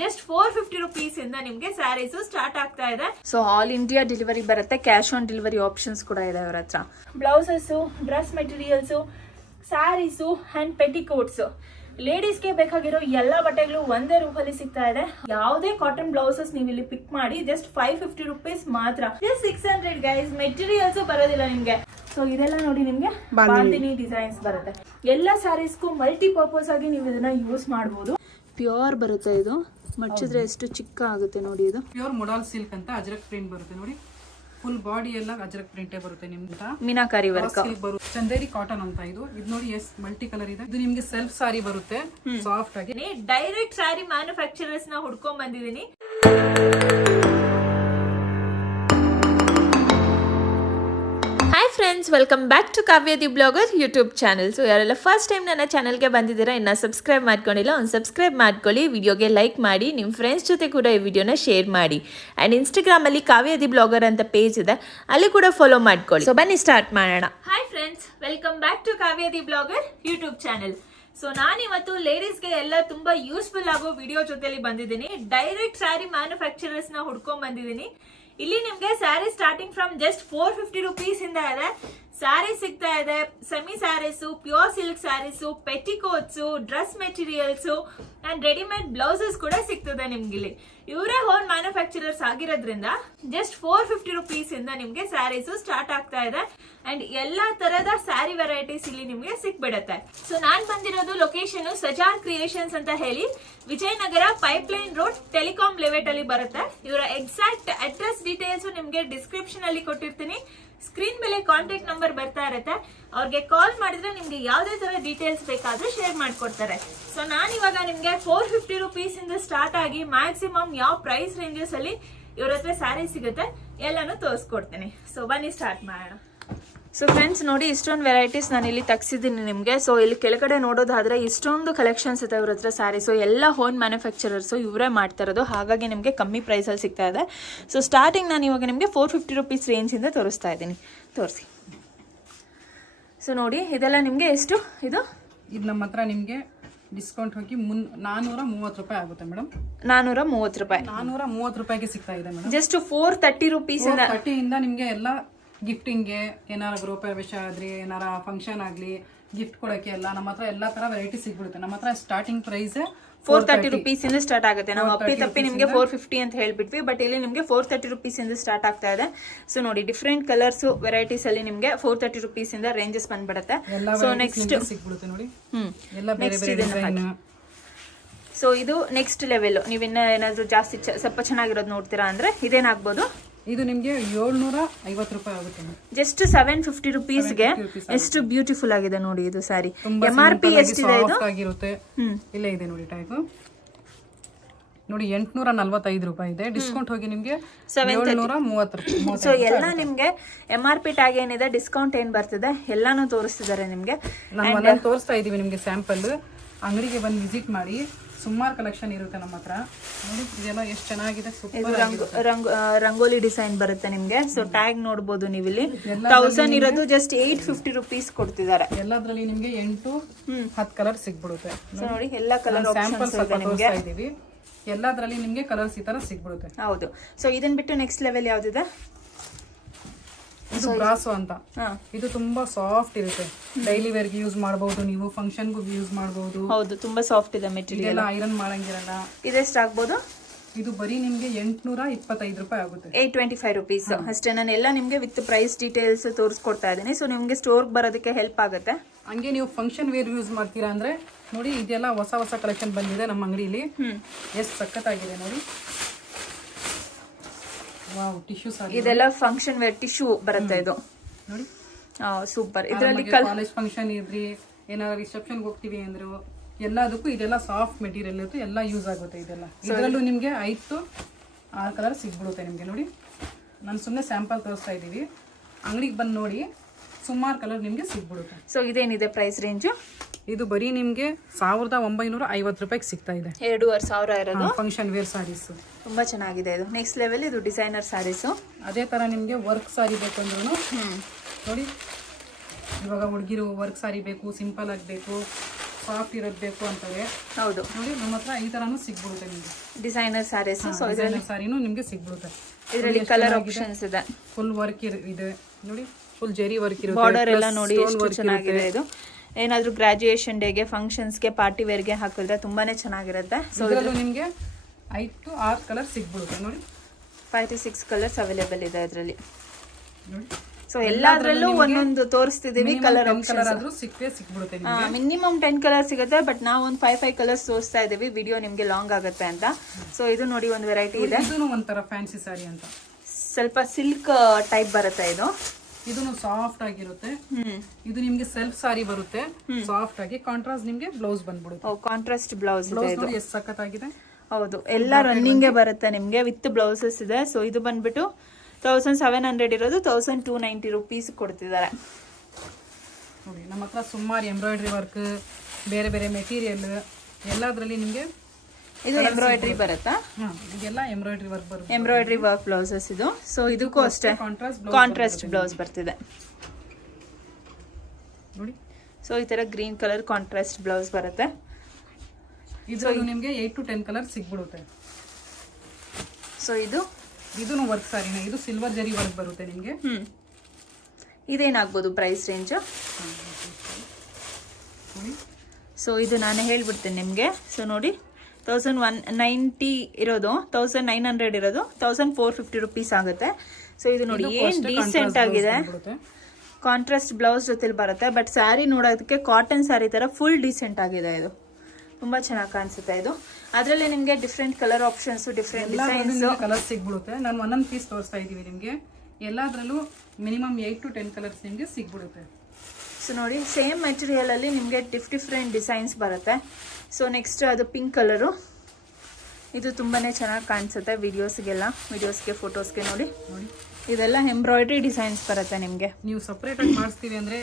Just 450 rupees ಇಂದ ನಿಮ್ಗೆ saris start ಆಗ್ತಾ ಇದೆ. ಸೊ ಆಲ್ ಇಂಡಿಯಾ ಡೆಲಿವರಿ ಬರುತ್ತೆ, ಕ್ಯಾಶ್ ಆನ್ ಡೆಲಿವರಿ ಆಪ್ಷನ್ಸ್ ಕೂಡ ಇದೆ ಅವರ ಹತ್ರ. Blouses, dress materials, sarees and petticoats, ಲೇಡೀಸ್ಗೆ ಬೇಕಾಗಿರೋ ಎಲ್ಲ ಬಟ್ಟೆಗಳು ಒಂದೇ ರೂಪಲ್ಲಿ ಸಿಗ್ತಾ ಇದೆ. ಯಾವುದೇ ಕಾಟನ್ ಬ್ಲೌಸಸ್ ನೀವು ಇಲ್ಲಿ ಪಿಕ್ ಮಾಡಿ ಜಸ್ಟ್ 550 rupees ಮಾತ್ರ. 600 ಗೈಸ್. ಮೆಟೀರಿಯಲ್ಸ್ ಬರೋದಿಲ್ಲ ನಿಮ್ಗೆ. ಸೊ ಇದೆಲ್ಲ ನೋಡಿ ನಿಮ್ಗೆ ಬಾಂದಿನಿ ಡಿಸೈನ್ಸ್ ಬರುತ್ತೆ. ಎಲ್ಲ ಸ್ಯಾರೀಸ್ಗೂ ಮಲ್ಟಿ ಪರ್ಪಸ್ ಆಗಿ ನೀವು ಇದನ್ನ ಯೂಸ್ ಮಾಡಬಹುದು. ಪ್ಯೂರ್ ಬರುತ್ತೆ ಇದು, ಮಚ್ಚಿದ್ರೆ ಎಷ್ಟು ಚಿಕ್ಕ ಆಗುತ್ತೆ ನೋಡಿ. ಇದು ಪ್ಯೂರ್ ಮೊಡಲ್ ಸಿಲ್ಕ್ ಅಂತ ಅಜ್ರಕ್ ಪ್ರಿಂಟ್ ಬರುತ್ತೆ ನೋಡಿ. ಫುಲ್ ಬಾಡಿ ಎಲ್ಲ ಅಜ್ರಕ್ ಪ್ರಿಂಟೇ ಬರುತ್ತೆ ನಿಮ್ಗೆ. ಮೀನಾಕಾರಿ ವರ್ಕ್ ಬರುತ್ತೆ. ಚಂದೇರಿ ಕಾಟನ್ ಅಂತ ಇದು ನೋಡಿ. ಎಸ್ ಮಲ್ಟಿ ಕಲರ್ ಇದೆ. ಇದು ನಿಮ್ಗೆ ಸೆಲ್ಫ್ ಸಾರಿ ಬರುತ್ತೆ, ಸಾಫ್ಟ್ ಆಗಿ. ಡೈರೆಕ್ಟ್ ಸ್ಯಾರಿ ಮ್ಯಾನುಫ್ಯಾಕ್ಚರರ್ಸ್ ನ ಹುಡ್ಕೊಂಡ್ ಬಂದಿದ್ದೀನಿ. Hi friends, welcome back to Kavya the blogger YouTube channel. So ಯಾರೆಲ್ಲ ಫಸ್ಟ್ ಟೈಮ್ ನನ್ನ ಚಾನಲ್ಗೆ ಬಂದಿದ್ದೀರಾ, ಇನ್ನು ಸಬ್ಸ್ಕ್ರೈಬ್ ಮಾಡ್ಕೊಂಡಿಲ್ಲ, ಒಂದು ಸಬ್ಸ್ಕ್ರೈಬ್ ಮಾಡ್ಕೊಳ್ಳಿ, ವಿಡಿಯೋಗೆ ಲೈಕ್ ಮಾಡಿ, ನಿಮ್ಮ ಫ್ರೆಂಡ್ಸ್ ಜೊತೆ ಕೂಡ ಈ ವಿಡಿಯೋನ ಶೇರ್ ಮಾಡಿ. ಆ್ಯಂಡ್ ಇನ್ಸ್ಟಾಗ್ರಾಮಲ್ಲಿ ಕಾವ್ಯ ದಿ ಬ್ಲಾಗರ್ ಅಂತ ಪೇಜ್ ಇದೆ, ಅಲ್ಲಿ ಕೂಡ ಫಾಲೋ ಮಾಡ್ಕೊಳ್ಳಿ. ಸೊ ಬನ್ನಿ ಸ್ಟಾರ್ಟ್ ಮಾಡೋಣ. Hi friends, welcome back to Kavya the blogger YouTube channel. So ನಾನಿವತ್ತು ಲೇಡೀಸ್ಗೆ ಎಲ್ಲ ತುಂಬಾ ಯೂಸ್ಫುಲ್ ಆಗೋ ವಿಡಿಯೋ ಜೊತೆಲಿ ಬಂದಿದ್ದೀನಿ. ಡೈರೆಕ್ಟ್ ಸ್ಯಾರಿ ಮ್ಯಾನುಫ್ಯಾಕ್ಚರರ್ಸ್ ನ ಹುಡ್ಕೊಂಡ್ ಬಂದಿದ್ದೀನಿ. ಇಲ್ಲಿ ನಿಮ್ಗೆ sari starting from just 450 rupees ಇಂದ ಇದೆ. ಸ್ಯಾರಿ ಸಿಗ್ತಾ ಇದೆ, semi sarees, pure silk sarees, petticoats, dress materials and readymade blouses ಕೂಡ ಸಿಗ್ತದೆ ನಿಮ್ಗೆ. ಇಲ್ಲಿ ಇವರೇ ಹೋನ್ ಮ್ಯಾನುಫ್ಯಾಕ್ಚರರ್ಸ್ ಆಗಿರೋದ್ರಿಂದ ಜಸ್ಟ್ 450 rupees ಇಂದ ನಿಮ್ಗೆ ಸ್ಯಾರೀಸ್ ಸ್ಟಾರ್ಟ್ ಆಗ್ತಾ ಇದೆ. ಅಂಡ್ ಎಲ್ಲಾ ತರದ ಸ್ಯಾರಿ ವೆರೈಟೀಸ್ ಇಲ್ಲಿ ನಿಮ್ಗೆ ಸಿಕ್ಬಿಡತ್ತೆ. ಸೊ ನಾನ್ ಬಂದಿರೋದು ಲೊಕೇಶನ್ ಸಜಾರ್ ಕ್ರಿಯೇಷನ್ಸ್ ಅಂತ ಹೇಳಿ, ವಿಜಯನಗರ ಪೈಪ್ಲೈನ್ ರೋಡ್, ಟೆಲಿಕಾಂ ಲೆವೆಟ್ ಅಲ್ಲಿ ಬರುತ್ತೆ. ಇವರ ಎಕ್ಸಾಕ್ಟ್ ಅಡ್ರೆಸ್ ಡೀಟೇಲ್ಸ್ ನಿಮ್ಗೆ ಡಿಸ್ಕ್ರಿಪ್ಷನ್ ಅಲ್ಲಿ ಕೊಟ್ಟಿರ್ತೀನಿ. ಸ್ಕ್ರೀನ್ ಮೇಲೆ ಕಾಂಟ್ಯಾಕ್ಟ್ ನಂಬರ್ ಬರ್ತಾ ಇರುತ್ತೆ. ಅವ್ರಿಗೆ ಕಾಲ್ ಮಾಡಿದ್ರೆ ನಿಮ್ಗೆ ಯಾವ್ದೇ ತರ ಡೀಟೇಲ್ಸ್ ಬೇಕಾದ್ರೂ ಶೇರ್ ಮಾಡ್ಕೊಡ್ತಾರೆ. ಸೊ ನಾನಿವಾಗ ನಿಮ್ಗೆ 450 rupees ಇಂದ ಸ್ಟಾರ್ಟ್ ಆಗಿ ಮ್ಯಾಕ್ಸಿಮಮ್ ಯಾವ ಪ್ರೈಸ್ ರೇಂಜಸ್ ಅಲ್ಲಿ ಇವ್ರ ಹತ್ರ ಸ್ಯಾರಿ ಸಿಗುತ್ತೆ ಎಲ್ಲಾನು ತೋರಿಸ್ಕೊಡ್ತೀನಿ. ಸೊ ಬನ್ನಿ ಸ್ಟಾರ್ಟ್ ಮಾಡೋಣ. ಸೊ ಫ್ರೆಂಡ್ಸ್ ನೋಡಿ, ಇಷ್ಟೊಂದು ವೆರೈಟೀಸ್ ನಾನು ಇಲ್ಲಿ ತಗ್ಸಿದ್ದೀನಿ ನಿಮಗೆ. ಸೊ ಇಲ್ಲಿ ಕೆಳಗಡೆ ನೋಡೋದಾದ್ರೆ ಇಷ್ಟೊಂದು ಕಲೆಕ್ಷನ್ಸ್ ಇದೆ ಇವ್ರ ಹತ್ರ ಸ್ಯಾರಿ. ಸೊ ಎಲ್ಲ ಹೋನ್ ಮ್ಯಾನುಫ್ಯಾಕ್ಚರರ್ಸು ಇವರೇ ಮಾಡ್ತಾ ಇರೋದು, ಹಾಗಾಗಿ ನಿಮಗೆ ಕಮ್ಮಿ ಪ್ರೈಸಲ್ಲಿ ಸಿಗ್ತಾ ಇದೆ. ಸೊ ಸ್ಟಾರ್ಟಿಂಗ್ ನಾನು ಇವಾಗ ನಿಮಗೆ 450 rupees ರೇಂಜಿಂದ ತೋರಿಸ್ತಾ ಇದ್ದೀನಿ. ತೋರಿಸಿ. ಸೊ ನೋಡಿ, ಇದೆಲ್ಲ ನಿಮಗೆ ಎಷ್ಟು ಇದು ನಮ್ಮ ಹತ್ರ ನಿಮಗೆ ಡಿಸ್ಕೌಂಟ್ ಹೋಗಿ 430 ರೂಪಾಯಿ ಆಗುತ್ತೆ ಮೇಡಮ್. 430 ರೂಪಾಯಿ. 430 ರೂಪಾಯಿಗೆ ಸಿಗ್ತಾ ಇದೆ ಮೇಡಮ್. ಜಸ್ಟ್ 430 rupees ಇಂದ ನಿಮ್ಗೆ ಎಲ್ಲ ಗಿಫ್ಟಿಂಗ್ಗೆ, ಏನಾರ ಗೃಹ ಪ್ರವೇಶ ಆದ್ರಿ, ಏನಾರ ಫಂಕ್ಷನ್ ಆಗ್ಲಿ, ಗಿಫ್ಟ್ ಕೊಡಕ್ಕೆ ಎಲ್ಲ ನಮ್ಮ ಹತ್ರ ಎಲ್ಲಾ ತರ ವೆರೈಟಿ ಸಿಗ್ಬಿಡುತ್ತೆ. ನಮ್ಮ ಹತ್ರ ಸ್ಟಾರ್ಟಿಂಗ್ ಪ್ರೈಸ್ 430 rupees ಇಂದ ಸ್ಟಾರ್ಟ್ ಆಗುತ್ತೆ. ನಾವು ಅಪ್ಪಿ ನಿಮ್ಗೆ 450 ಅಂತ ಹೇಳ್ಬಿಟ್ವಿ, ಬಟ್ ಇಲ್ಲಿ ನಿಮ್ಗೆ 430 rupees ಇಂದ ಸ್ಟಾರ್ಟ್ ಆಗ್ತಾ ಇದೆ. ಸೊ ನೋಡಿ, ಡಿಫ್ರೆಂಟ್ ಕಲರ್ಸ್ ವೆರೈಟೀಸ್ ಅಲ್ಲಿ ನಿಮ್ಗೆ 430 rupees ಇಂದ ರೇಂಜಸ್ ಬಂದ್ಬಿಡುತ್ತೆ. ಸೊ ನೆಕ್ಸ್ಟ್ ಸಿಗ್ಬಿಡುತ್ತೆ ನೋಡಿ. ಸೊ ಇದು ನೆಕ್ಸ್ಟ್ ಲೆವೆಲ್. ನೀವಿನ್ನ ಏನಾದ್ರು ಜಾಸ್ತಿ ಸ್ವಲ್ಪ ಚೆನ್ನಾಗಿರೋದು ನೋಡ್ತೀರಾ ಅಂದ್ರೆ ಇದೇನಾಗ್ಬೋದು, ಇದು ನಿಮ್ಗೆ 750 ರೂಪಾಯಿ ಆಗುತ್ತೆ. ಜಸ್ಟ್ 750 rupeesಗೆ ಎಷ್ಟು ಬ್ಯೂಟಿಫುಲ್ ಆಗಿದೆ ನೋಡಿ ಇದು ಸ್ಯಾರಿ. MRP ಎಷ್ಟಿದೆ ಇದು? ಆಗಿರುತ್ತೆ. ಇಲ್ಲೇ ಇದೆ ನೋಡಿ ಟೈಪ್ ನೋಡಿ, 845 ರೂಪಾಯಿ ಇದೆ. ಡಿಸ್ಕೌಂಟ್ ಹೋಗಿ ನಿಮ್ಗೆ 730. ಸೊ ಎಲ್ಲ ನಿಮ್ಗೆ MRP ಟ್ಯಾಗ್ ಏನಿದೆ, ಡಿಸ್ಕೌಂಟ್ ಏನ್ ಬರ್ತಿದೆ ಎಲ್ಲಾನು ತೋರಿಸ್ತಿದ್ದಾರೆ ನಿಮ್ಗೆ. ನಾವು ತೋರಿಸ್ತಾ ಇದೀವಿ ನಿಮ್ಗೆ ಸ್ಯಾಂಪಲ್. ಅಂಗಡಿಗೆ ಬಂದು ವಿಸಿಟ್ ಮಾಡಿ, ಸುಮಾರು ಕಲೆಕ್ಷನ್ ಇರುತ್ತೆ ನಮ್ಮ ಹತ್ರ. ನೋಡಿ ಇದೆಲ್ಲ ಎಷ್ಟು ಚೆನ್ನಾಗಿದೆ. ರಂಗೋಲಿ ಡಿಸೈನ್ ಬರುತ್ತೆ ನಿಮ್ಗೆ. ಸೊ ಟ್ಯಾಗ್ ನೋಡಬಹುದು ನೀವು ಇಲ್ಲಿ. 1000 ಇರೋದು ಜಸ್ಟ್ 850 rupees ಕೊಡ್ತಿದ್ದಾರೆ. ಎಲ್ಲದ್ರಲ್ಲಿ ನಿಮ್ಗೆ 8-10 ಕಲರ್ ಸಿಗ್ಬಿಡುತ್ತೆ. ಸೊ ನೋಡಿ, ಎಲ್ಲ ಕಲರ್ ಸ್ಯಾಂಪಲ್ ತೋರಿಸ್ತಾ ಇದೀವಿ. ಎಲ್ಲದ್ರಲ್ಲಿ ನಿಮ್ಗೆ ಕಲರ್ಸ್ ಈ ತರ ಸಿಗ್ಬಿಡುತ್ತೆ. ಹೌದು. ಸೊ ಇದನ್ ಬಿಟ್ಟು ನೆಕ್ಸ್ಟ್ ಲೆವೆಲ್ ಯಾವ್ದಿದೆ? ಇದು ಬ್ರಾಸೋ ಅಂತ. ಇದು ತುಂಬಾ ಸಾಫ್ಟ್ ಇರುತ್ತೆ. ಡೈಲಿ ವೇರ್ ಗೆ ಯೂಸ್ ಮಾಡಬಹುದು, ನೀವು ಫಂಕ್ಷನ್ ಗೂ ಯೂಸ್ ಮಾಡಬಹುದು. ಹೌದು, ತುಂಬಾ ಸಾಫ್ಟ್ ಇದೆ ಮೆಟೀರಿಯಲ್. ಐರನ್ ಮಾಡಂಗಿರಲ್ಲ. ಇದೆಷ್ಟು ಆಗ್ಬೋದು? ಇದು ಬರೀ ನಿಮ್ಗೆ 825 ರೂಪಾಯಿ ಆಗುತ್ತೆ. 825 rupees ಅಷ್ಟೇ. ನಾನು ಎಲ್ಲ ನಿಮ್ಗೆ ವಿತ್ ಪ್ರೈಸ್ ಡೀಟೇಲ್ಸ್ ತೋರಿಸ್ಕೊಡ್ತಾ ಇದ್ದೀನಿ. ಸೊ ನಿಮ್ಗೆ ಸ್ಟೋರ್ ಬರೋದಕ್ಕೆ ಹೆಲ್ಪ್ ಆಗುತ್ತೆ. ಹಂಗೆ ನೀವು ಫಂಕ್ಷನ್ ವೇರ್ ಯೂಸ್ ಮಾಡ್ತೀರಾ ಅಂದ್ರೆ ನೋಡಿ, ಇದೆಲ್ಲ ಹೊಸ ಕಲೆಕ್ಷನ್ ಬಂದಿದೆ ನಮ್ಮ ಅಂಗಡಿಲಿ. ಎಷ್ಟು ಸಖತ್ತಾಗಿದೆ ನೋಡಿ. ವಾವ್, ಟಿಶ್ಯೂ ಸಾರಿ. ಇದೆಲ್ಲ ಫಂಕ್ಷನ್ ವೇರ್ ಟಿಶ್ಯೂ ಬರುತ್ತೆ ಇದು ನೋಡಿ. ಸೂಪರ್. ಇದರಲ್ಲಿ ಕಾಲೇಜ್ ಫಂಕ್ಷನ್ ಇದ್ರಿ, ಏನಾದ್ರು ರಿಸೆಪ್ಷನ್ ಹೋಗ್ತೀವಿ ಅಂದ್ರು ಎಲ್ಲದಕ್ಕೂ ಇದೆಲ್ಲ ಸಾಫ್ಟ್ ಮೆಟೀರಿಯಲ್ ಇರುತ್ತೆ, ಎಲ್ಲ ಯೂಸ್ ಆಗುತ್ತೆ. ಇದೆಲ್ಲ ಇದರಲ್ಲೂ ನಿಮ್ಗೆ 5-6 ಕಲರ್ ಸಿಗ್ಬಿಡುತ್ತೆ ನಿಮ್ಗೆ. ನೋಡಿ, ನಾನು ಸುಮ್ಮನೆ ಸ್ಯಾಂಪಲ್ ತೋರಿಸ್ತಾ ಇದೀವಿ. ಅಂಗಡಿಗೆ ಬಂದು ನೋಡಿ, ಸುಮಾರು ಕಲರ್ ನಿಮ್ಗೆ ಸಿಗ್ಬಿಡುತ್ತೆ. ಸೊ ಇದೇನಿದೆ ಪ್ರೈಸ್ ರೇಂಜ್? ಇದು ಬರೀ ನಿಮ್ಗೆ 1950 ರೂಪಾಯಿಗೆ ಸಿಗ್ತಾ ಇದೆ. 2500 ಇರೋದು ಫಂಕ್ಷನ್ ವೇರ್ ಸಾರೀಸ್. ತುಂಬಾ ಚೆನ್ನಾಗಿದೆ ಇದು. ನೆಕ್ಸ್ಟ್ ಲೆವೆಲ್ ಇದು ಡಿಸೈನರ್ ಸಾರೀಸ್. ಅದೇ ತರ ನಿಮ್ಗೆ ವರ್ಕ್ ಸಾರಿ ಬೇಕು ಅಂದ್ರೂ ನೋಡಿ, ಇವಾಗ ಹುಡುಗಿರು ವರ್ಕ್ ಸಾರಿ ಬೇಕು, ಸಿಂಪಲ್ ಆಗಿ ಬೇಕು, ಸಾಫ್ಟ್ ಇರೋದು ಬೇಕು ಅಂತಾರೆ. ಹೌದು ನೋಡಿ, ನಮ್ಮ ಹತ್ರ ಈ ತರಾನು ಸಿಗ್ಬಿಡುತ್ತೆ ನಿಮ್ಗೆ. ಡಿಸೈನರ್ ಸ್ಯಾರೀಸ್. ಸೊ ಡಿಸೈನರ್ ಸಾರಿನೂ ನಿಮ್ಗೆ ಸಿಗ್ಬಿಡುತ್ತೆ. ಇದರಲ್ಲಿ ಕಲರ್ ಆಪ್ಷನ್ಸ್ ಇದೆ. ಫುಲ್ ವರ್ಕ್ ಇದೆ ನೋಡಿ, ಫುಲ್ ಜೆರಿ ವರ್ಕ್ ಇರುತ್ತೆ. ಬಾರ್ಡರ್ ಎಲ್ಲ ನೋಡಿ ಎಷ್ಟು ಚೆನ್ನಾಗಿದೆ. ಇದು ಏನಾದ್ರೂ ಗ್ರಾಜುಯೇಷನ್ ಡೇಗೆ, ಫಂಕ್ಷನ್ಸ್ಗೆ, ಪಾರ್ಟಿ ವೇರ್ಗೆ ಹಾಕಿದ್ರೆ ತುಂಬಾನೇ ಚೆನ್ನಾಗಿರುತ್ತೆ. ಸೊ ಇದರಲ್ಲೂ ನಿಮ್ಗೆ 5 to 6 ಕಲರ್ ಸಿಗ್ಬಿಡುತ್ತೆ ನೋಡಿ. 5 to 6 ಕಲರ್ಸ್ ಅವೈಲೇಬಲ್ ಇದೆ ಇದರಲ್ಲಿ. ನೋಡಿ, ಸೊ ಎಲ್ಲಾದ್ರಲ್ಲೂ ಒಂದೊಂದು ತೋರಿಸ್ತಿದೀವಿ. ಕಲರ್ ಸಿಕ್ಬಿಡುತ್ತೆ. ಮಿನಿಮಮ್ 10 ಕಲರ್ ಸಿಗುತ್ತೆ. ಬಟ್ ನಾವು ಒಂದು 5 ಕಲರ್ಸ್ ತೋರಿಸ್ತಾ ಇದೀವಿ, ವಿಡಿಯೋ ನಿಮ್ಗೆ ಲಾಂಗ್ ಆಗುತ್ತೆ ಅಂತ. ಸೊ ಇದು ನೋಡಿ ಒಂದು ವೆರೈಟಿ ಇದೆ. ಇದೂ ಒಂಥರ ಫ್ಯಾನ್ಸಿ ಸಾರಿ ಅಂತ, ಸ್ವಲ್ಪ ಸಿಲ್ಕ್ ಟೈಪ್ ಬರುತ್ತೆ. ಇದೂ ಸಾಫ್ಟ್ ಆಗಿರುತ್ತೆ. ಇದು ನಿಮ್ಗೆ ಸೆಲ್ಫ್ ಸಾರಿ ಬರುತ್ತೆ, ಸಾಫ್ಟ್ ಆಗಿ. ಕಾಂಟ್ರಾಸ್ಟ್ ನಿಮ್ಗೆ ಬ್ಲೌಸ್ ಬಂದ್ಬಿಡುತ್ತೆ. ಕಾಂಟ್ರಾಸ್ಟ್ ಬ್ಲೌಸ್ ಇದೆ. ಇದು ಎಷ್ಟು ಸಖತ್ತಾಗಿದೆ. ಹೌದು, ಎಲ್ಲ ರನ್ನಿಂಗ್ ಬರುತ್ತೆ ನಿಮ್ಗೆ ವಿತ್ ಬ್ಲೌಸಸ್ ಇದೆ. ಸೊ ಇದು ಬಂದ್ಬಿಟ್ಟು 1700 ಇರೋದು 1290 ರುಪೀಸ್ ಕೊಡ್ತಿದ್ದಾರೆ ನೋಡಿ. ನಮ್ಮ ಹತ್ರ ಸುಮಾರು ಎಂಬ್ರಾಯ್ಡ್ರಿ ವರ್ಕ್, ಬೇರೆ ಬೇರೆ ಮೆಟೀರಿಯಲ್ ಎಲ್ಲದರಲ್ಲಿ ನಿಮ್ಗೆ ಇದು ಎಂಬ್ರಾಯ್ಡ್ರಿ ಬರುತ್ತಾ? ಇದೆಲ್ಲ ಎಂಬ್ರಾಯ್ಡ್ರಿ ವರ್ಕ್ ಬರುತ್ತೆ. ಎಂಬ್ರಾಯ್ಡ್ರಿ ವರ್ಕ್ ಬ್ಲೌಸಸ್ ಇದು. ಸೊ ಇದಕ್ಕೂ ಅಷ್ಟೇ ಕಾಂಟ್ರಾಸ್ಟ್ ಬ್ಲೌಸ್ ಬರ್ತಿದೆ ನೋಡಿ. ಸೊ ಈ ತರ ಗ್ರೀನ್ ಕಲರ್ ಕಾಂಟ್ರಾಸ್ಟ್ ಬ್ಲೌಸ್ ಬರುತ್ತೆ. ಇದು ನಿಮ್ಗೆ 8 to 10 ಕಲರ್ ಸಿಗ್ಬಿಡುತ್ತೆ. ಸೊ ಇದೂ ವರ್ಕ್ ಸಾರಿನೇ. ಇದು ಸಿಲ್ವರ್ ಜರಿ ವರ್ಕ್ ಬರುತ್ತೆ ನಿಮ್ಗೆ. ಇದೇನಾಗ್ಬೋದು ಪ್ರೈಸ್ ರೇಂಜ್? ಸೊ ಇದು ನಾನು ಹೇಳ್ಬಿಡ್ತೇನೆ ನಿಮ್ಗೆ. ಸೊ ನೋಡಿ, 1190 ಇರೋದು 1900 ಇರೋದು 1450 ರುಪೀಸ್ ಆಗುತ್ತೆ. ಸೊ ಇದು ನೋಡಿ ಏನ್ ಡೀಸೆಂಟ್ ಆಗಿದೆ. ಕಾಂಟ್ರಾಸ್ಟ್ ಬ್ಲೌಸ್ ಜೊತೆಲಿ ಬರುತ್ತೆ. ಬಟ್ ಸ್ಯಾರಿ ನೋಡೋದಕ್ಕೆ ಕಾಟನ್ ಸ್ಯಾರಿ ತರ ಫುಲ್ ಡೀಸೆಂಟ್ ಆಗಿದೆ. ಇದು ತುಂಬಾ ಚೆನ್ನಾಗಿ ಕಾಣಿಸುತ್ತೆ. ಇದು ಅದರಲ್ಲಿ ನಿಮ್ಗೆ different colour options, different designs, colour ಸಿಗ್ಬಿಡುತ್ತೆ. ನಾನು ಒಂದೊಂದು ಪೀಸ್ ತೋರಿಸ್ತಾ ಇದೀವಿ ನಿಮ್ಗೆ. ಎಲ್ಲಾದ್ರಲ್ಲೂ ಮಿನಿಮಮ್ 8 to 10 ಕಲರ್ಸ್ ನಿಮ್ಗೆ ಸಿಗ್ಬಿಡುತ್ತೆ. ಸೊ ನೋಡಿ, ಸೇಮ್ ಮೆಟೀರಿಯಲ್ ಅಲ್ಲಿ ನಿಮ್ಗೆ ಡಿಫ್ರೆಂಟ್ ಡಿಸೈನ್ಸ್ ಬರುತ್ತೆ. ಸೊ ನೆಕ್ಸ್ಟ್ ಅದು ಪಿಂಕ್ ಕಲರು. ಇದು ತುಂಬಾನೇ ಚೆನ್ನಾಗಿ ಕಾಣಿಸುತ್ತೆ ವಿಡಿಯೋಸ್ಗೆ ಫೋಟೋಸ್ಗೆ. ನೋಡಿ, ಇದೆಲ್ಲ ಎಂಬ್ರಾಯ್ಡ್ರಿ ಡಿಸೈನ್ಸ್ ಬರುತ್ತೆ ನಿಮ್ಗೆ. ನೀವು ಸಪ್ರೇಟ್ ಆಗಿ ಮಾಡಿಸ್ತೀವಿ ಅಂದ್ರೆ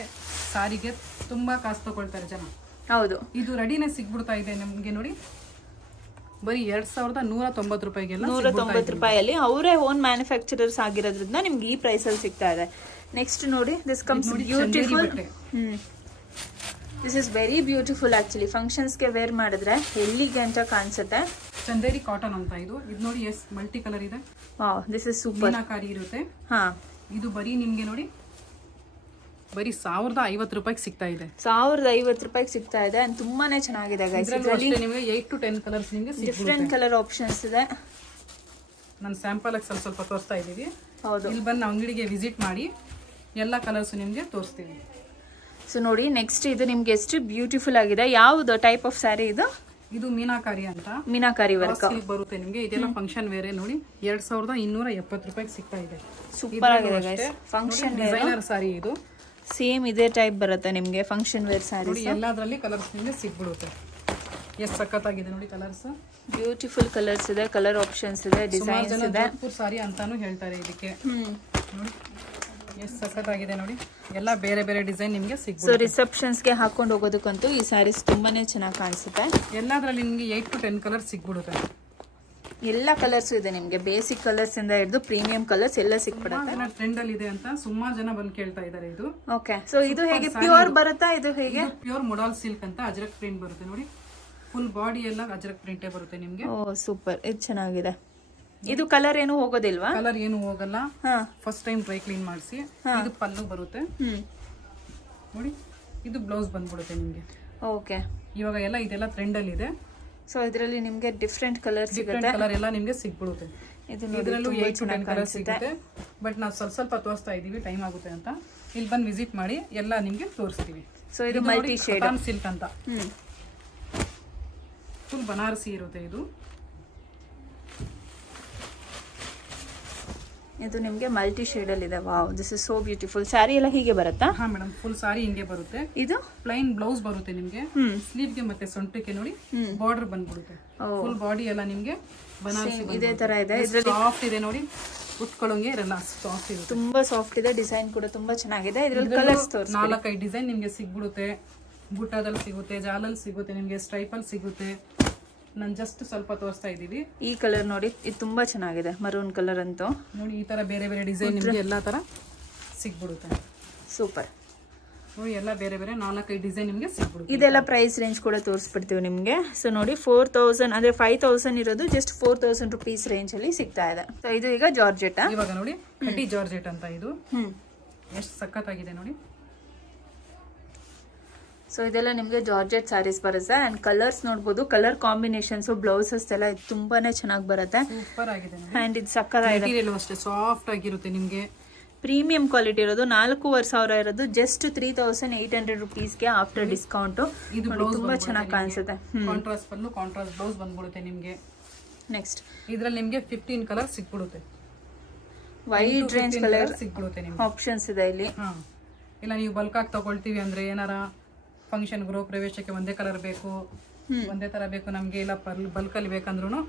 ಸಾರಿಗೆ ತುಂಬಾ ಕಾಸು ತಗೊಳ್ತಾರೆ ಜನ. ಹೌದು, ಇದು ರೆಡಿನೇ ಸಿಗ್ಬಿಡ್ತಾ ಇದೆ ನಮ್ಗೆ ನೋಡಿ. ಬರೀ 2190 ರೂಪಾಯಿಗೆಲ್ಲ 190 ರೂಪಾಯಲ್ಲಿ ಅವರೇ ಓನ್ ಮ್ಯಾನುಫ್ಯಾಕ್ಚರರ್ಸ್ ಆಗಿರೋದ್ರಿಂದ ನಿಮ್ಗೆ ಈ ಪ್ರೈಸ್ ಅಲ್ಲಿ ಸಿಗ್ತಾ ಇದೆ. ನೆಕ್ಸ್ಟ್ ನೋಡಿ, this comes beautiful. This is very beautiful actually. ಫಂಕ್ಷನ್ಸ್ಗೆ ವೇರ್ ಮಾಡಿದ್ರೆ ಎಲ್ಲಿಗೆ ಅಂತ ಕಾಣಿಸುತ್ತೆ. ಚಂದೇರಿ ಕಾಟನ್ ಅಂತ ಇದು ನೋಡಿ. ಮಲ್ಟಿ ಕಲರ್ ಇದೆ. Wow, this is super. Meenakari ಇರುತ್ತೆ. ಇದು ಬರೀ ನಿಮ್ಗೆ ನೋಡಿ ಬರೀ 1050 ರೂಪಾಯಿಗೆ ಸಿಗ್ತಾ ಇದೆ. 1050 ರೂಪಾಯಿಗೆ ಸಿಗ್ತಾ ಇದೆ. ತುಂಬಾನೇ ಚೆನ್ನಾಗಿದೆ ಗೈಸ್. ನಿಮಗೆ 8 to 10 ಕಲರ್ಸ್ ನಿಮಗೆ ಡಿಫ್ರೆಂಟ್ ಕಲರ್ ಆಪ್ಷನ್ಸ್ ಇದೆ. ನಾನು ಸ್ಯಾಂಪಲ್ ಆಗಿ ಸ್ವಲ್ಪ ತೋರಿಸ್ತಾ ಇದ್ದೀವಿ. ಹೌದು, ಇಲ್ಲಿ ಬಂದು ಅಂಗಡಿಗೆ ವಿಸಿಟ್ ಮಾಡಿ ಎಲ್ಲ ಕಲರ್ಸ್ ನಿಮಗೆ ತೋರಿಸ್ತೀವಿ. ಸೊ ನೋಡಿ, ನೆಕ್ಸ್ಟ್ ಇದು ನಿಮ್ಗೆ ಎಷ್ಟು ಬ್ಯೂಟಿಫುಲ್ ಆಗಿದೆ. ಯಾವ್ದು ಟೈಪ್ ಆಫ್ ಸ್ಯಾರಿ ಇದು? ಇದು ಮೀನಾಕಾರಿ ಅಂತ, ಮೀನಾಕಾರಿ ವರ್ಕ್ ಬರುತ್ತೆ ನಿಮ್ಗೆ. ಇದೆಲ್ಲ ಫಂಕ್ಷನ್ ವೇರೆ ನೋಡಿ. 2270 ರೂಪಾಯಿಗೆ ಸಿಗ್ತಾ ಇದೆ. ಸೂಪರ್ ಆಗಿದೆ ಗೈಸ್. ಫಂಕ್ಷನ್ ಡಿಸೈನರ್ ಸಾರಿ ಇದು. ಸೇಮ್ ಇದೇ ಟೈಪ್ ಬರುತ್ತೆ ನಿಮ್ಗೆ ಫಂಕ್ಷನ್ ವೇರ್ ಸ್ಯಾರೀಸ್. ಎಲ್ಲದರಲ್ಲಿ ಕಲರ್ಸ್ ನಿಮಗೆ ಸಿಗ್ಬಿಡುತ್ತೆ. ಎಷ್ಟು ಸಖತ್ತಾಗಿದೆ ನೋಡಿ ಕಲರ್ಸ್. ಬ್ಯೂಟಿಫುಲ್ ಕಲರ್ಸ್ ಇದೆ, ಕಲರ್ ಆಪ್ಷನ್ಸ್ ಇದೆ, ಡಿಸೈನ್ಸ್ ಇದೆ. ಜೋಧ್ಪುರ್ ಸಾರಿ ಅಂತಾನು ಹೇಳ್ತಾರೆ ಇದಕ್ಕೆ. ನೋಡಿ ಎಷ್ಟು ಸಖತ್ತಾಗಿದೆ ನೋಡಿ. ಎಲ್ಲ ಬೇರೆ ಬೇರೆ ಡಿಸೈನ್ ನಿಮಗೆ ಸಿಗ್ಬೋದು. ಸೊ ರಿಸೆಪ್ಷನ್ಸ್ ಗೆ ಹಾಕೊಂಡು ಹೋಗೋದಕ್ಕಂತೂ ಈ ಸ್ಯಾರೀಸ್ ತುಂಬಾನೇ ಚೆನ್ನಾಗಿ ಕಾಣಿಸುತ್ತೆ. ಎಲ್ಲದರಲ್ಲಿ ನಿಮಗೆ 8 to 10 ಕಲರ್ಸ್ ಸಿಗ್ಬಿಡುತ್ತೆ. ಎಲ್ಲ ಕಲರ್ಸ್ ಇದೆ ನಿಮ್ಗೆ. ಬೇಸಿಕ್ ಕಲರ್ಸ್ ಇಂದ ಹಿಡಿದು ಪ್ರೀಮಿಯಂ ಕಲರ್ಸ್ ಎಲ್ಲ ಸಿಕ್ಬಿಡುತ್ತೆ. ಟ್ರೆಂಡ್ ಅಲ್ಲಿ ಇದೆ ಅಂತ ಸುಮಾರು ಜನ ಬಂದು ಕೇಳ್ತಾ ಇದ್ದಾರೆ. ಇದು ಓಕೆ. ಸೊ ಇದು ಹೇಗೆ ಪ್ಯೂರ್ ಬರುತ್ತಾ? ಇದು ಹೇಗೆ? ಪ್ಯೂರ್ ಮೊಡಾಲ್ ಸಿಲ್ಕ್ ಅಂತ ಅಜ್ರಕ್ ಪ್ರಿಂಟ್ ಬರುತ್ತೆ ನೋಡಿ. ಫುಲ್ ಬಾಡಿ ಎಲ್ಲ ಅಜ್ರಕ್ ಪ್ರಿಂಟೇ ಬರುತ್ತೆ ನಿಮ್ಗೆ. ಓ ಸೂಪರ್, ಇದು ಚೆನ್ನಾಗಿದೆ. ಇದು ಕಲರ್ ಏನು ಹೋಗೋದಿಲ್ವಾ? ಕಲರ್ ಏನು ಹೋಗಲ್ಲ. ಫಸ್ಟ್ ಟೈಮ್ ಡ್ರೈ ಕ್ಲೀನ್ ಮಾಡಿಸಿ. ಇದು ಪಲ್ಲು ಬರುತ್ತೆ ನೋಡಿ. ಇದು ಬ್ಲೌಸ್ ಬಂದ್ಬಿಡುತ್ತೆ ನಿಮ್ಗೆ. ಓಕೆ. ಇವಾಗ ಎಲ್ಲ ಇದೆಲ್ಲ ಟ್ರೆಂಡ್ ಅಲ್ಲಿ ಇದೆ. ಸೊ ಇದರಲ್ಲಿ ನಿಮ್ಗೆ ಡಿಫ್ರೆಂಟ್ ಕಲರ್ ಸಿಗುತ್ತೆ. ಕಲರ್ ಎಲ್ಲ ನಿಮ್ಗೆ ಸಿಗ್ಬಿಡುತ್ತೆ. ಇದರಲ್ಲೂ 8 to 10 ಕಲರ್ ಸಿಗುತ್ತೆ. ಬಟ್ ನಾವು ಸ್ವಲ್ಪ ತೋರಿಸ್ತಾ ಇದೀವಿ, ಟೈಮ್ ಆಗುತ್ತೆ ಅಂತ. ಇಲ್ಲಿ ಬಂದು ವಿಸಿಟ್ ಮಾಡಿ ಎಲ್ಲ ನಿಮ್ಗೆ ತೋರಿಸ್ತೀವಿ. ಸೊ ಇದು ಮಲ್ಟಿ ಶೇಡ್ ಸಿಲ್ಕ್ ಅಂತ ಫುಲ್ ಬನಾರಸಿ ಇರುತ್ತೆ. ಇದು ನಿಮ್ಗೆ ಮಲ್ಟಿ ಶೇಡ್ ಅಲ್ಲಿ ಇದೆ. Wow, this is so beautiful. Sari ಎಲ್ಲ ಹೀಗೆ ಬರುತ್ತಾ? ಹಾ ಮೇಡಮ್, ಫುಲ್ ಸಾರಿ ಹಿಂಗೆ ಬರುತ್ತೆ. ಇದು ಪ್ಲೈನ್ ಬ್ಲೌಸ್ ಬರುತ್ತೆ ನಿಮ್ಗೆ. ಸ್ಲೀವ್ ಗೆ ಮತ್ತೆ ಸೊಂಟಕ್ಕೆ ನೋಡಿ ಬಾರ್ಡರ್ ಬಂದ್ಬಿಡುತ್ತೆ. ಫುಲ್ ಬಾಡಿ ಎಲ್ಲ ನಿಮ್ಗೆ ಬನಾರಸಿ ಇದೇ ತರ ಇದೆ. ಸಾಫ್ಟ್ ಇದೆ ನೋಡಿ, ಉಟ್ಕೊಳ್ಳೋಂಗೆ ಇರಲ್ಲ, ಸಾಫ್ಟ್ ಇದೆ. ತುಂಬಾ ಸಾಫ್ಟ್ ಇದೆ. ಡಿಸೈನ್ ಕೂಡ ತುಂಬಾ ಚೆನ್ನಾಗಿದೆ. ಇದ್ರಲ್ಲಿ ಕಲರ್ಸ್ ತೋರಿಸಿ. 4-5 ಡಿಸೈನ್ ನಿಮ್ಗೆ ಸಿಗ್ಬಿಡುತ್ತೆ. ಬುಟ್ಟಾದಲ್ಲಿ ಸಿಗುತ್ತೆ, ಜಾಲಲ್ಲಿ ಸಿಗುತ್ತೆ, ನಿಮ್ಗೆ ಸ್ಟ್ರೈಪಲ್ಲಿ ಸಿಗುತ್ತೆ. ನಾನು ಜಸ್ಟ್ ಸ್ವಲ್ಪ ತೋರಿಸ್ತಾ ಇದ್ದೀವಿ. ಈ ಕಲರ್ ನೋಡಿ, ಇದು ತುಂಬಾ ಚೆನ್ನಾಗಿದೆ. ಮರೂನ್ ಕಲರ್ ಅಂತೂ ನೋಡಿ. ಈ ತರ ಬೇರೆ ಬೇರೆ ಡಿಸೈನ್ ನಿಮ್ಗೆ ಎಲ್ಲಾ ತರ ಸಿಗ್ಬಿಡುತ್ತೆ. ಸೂಪರ್. ನೋಡಿ ಎಲ್ಲ ಬೇರೆ ಬೇರೆ 4-5 ಡಿಸೈನ್ ನಿಮಗೆ ಸಿಗ್ಬಿಡುತ್ತೆ. ಇದೆಲ್ಲ ಪ್ರೈಸ್ ರೇಂಜ್ ಕೂಡ ತೋರಿಸ್ಬಿಡ್ತೀವಿ ನಿಮಗೆ. ಸೊ ನೋಡಿ 4000 ಅಂದ್ರೆ 5000 ಇರೋದು ಜಸ್ಟ್ 4000 ರುಪೀಸ್ ರೇಂಜ್ ಅಲ್ಲಿ ಸಿಗ್ತಾ ಇದೆ. ಸೊ ಇದು ಈಗ ಜಾರ್ಜೆಟ್. ಇವಾಗ ನೋಡಿ ಕಡ್ಡಿ ಜಾರ್ಜೆಟ್ ಅಂತ ಇದು ಎಷ್ಟು ಸಖತ್ತಾಗಿದೆ ನೋಡಿ. ಸೊ ಇದೆಲ್ಲ ನಿಮಗೆ ಜಾರ್ಜೆಟ್ ಸ್ಯಾರೀಸ್ ಬರುತ್ತೆ ಅಂಡ್ ಕಲರ್ಸ್ ನೋಡಬಹುದು. ಕಲರ್ ಕಾಂಬಿನೇಷನ್ಸ್ ಬ್ಲೌಸಸ್ ಎಲ್ಲ ತುಂಬಾನೇ ಚೆನ್ನಾಗಿ ಬರುತ್ತೆ. ಸೂಪರ್ ಆಗಿದೆ ಅಂಡ್ ಇದು ಸಕ್ಕತ್ತಾಗಿದೆ. ಮೆಟೀರಿಯಲ್ ಅಷ್ಟೇ ಸಾಫ್ಟ್ ಆಗಿರುತ್ತೆ ನಿಮಗೆ. ಪ್ರೀಮಿಯಂ ಕ್ವಾಲಿಟಿ ಇರೋದು 4500 ಇರೋದು ಜಸ್ಟ್ 3800 ರುಪೀಸ್ಗೆ ಆಫ್ಟರ್ ಡಿಸ್ಕೌಂಟ್. ಇದು ತುಂಬಾ ಚೆನ್ನಾಗಿ ಕಾಣಿಸುತ್ತೆ. ಕಾಂಟ್ರಾಸ್ಟ್ ಪಲ್ಲು ಕಾಂಟ್ರಾಸ್ಟ್ ಬ್ಲೌಸ್ ಬಂದ್ಬಿಡುತ್ತೆ ನಿಮಗೆ. ನೆಕ್ಸ್ಟ್ ಇದ್ರಲ್ಲಿ ನಿಮಗೆ 15 ಕಲರ್ ಸಿಕ್ಬಿಡುತ್ತೆ. ವೈಡ್ ರೇಂಜ್ ಕಲರ್ ಸಿಕ್ಬಿಡುತ್ತೆ ನಿಮಗೆ. ಆಪ್ಷನ್ಸ್ ಇದೆ ಇಲ್ಲಿ. ಇಲ್ಲ ನೀವು ಬಲ್ಕ್ ಆಗಿ ತಗೊಳ್ತೀವಿ ಅಂದ್ರೆ ಏನಾರ ಫಂಕ್ಷನ್ ಗೃಹ ಪ್ರವೇಶಕ್ಕೆ ಒಂದೇ ಕಲರ್ ಬೇಕು, ಒಂದೇ ತರ ಬೇಕು ನಮ್ಗೆ, ಇಲ್ಲ ಬಲ್ಕ್ ಅಲ್ಲಿ ಬೇಕಂದ್ರೂ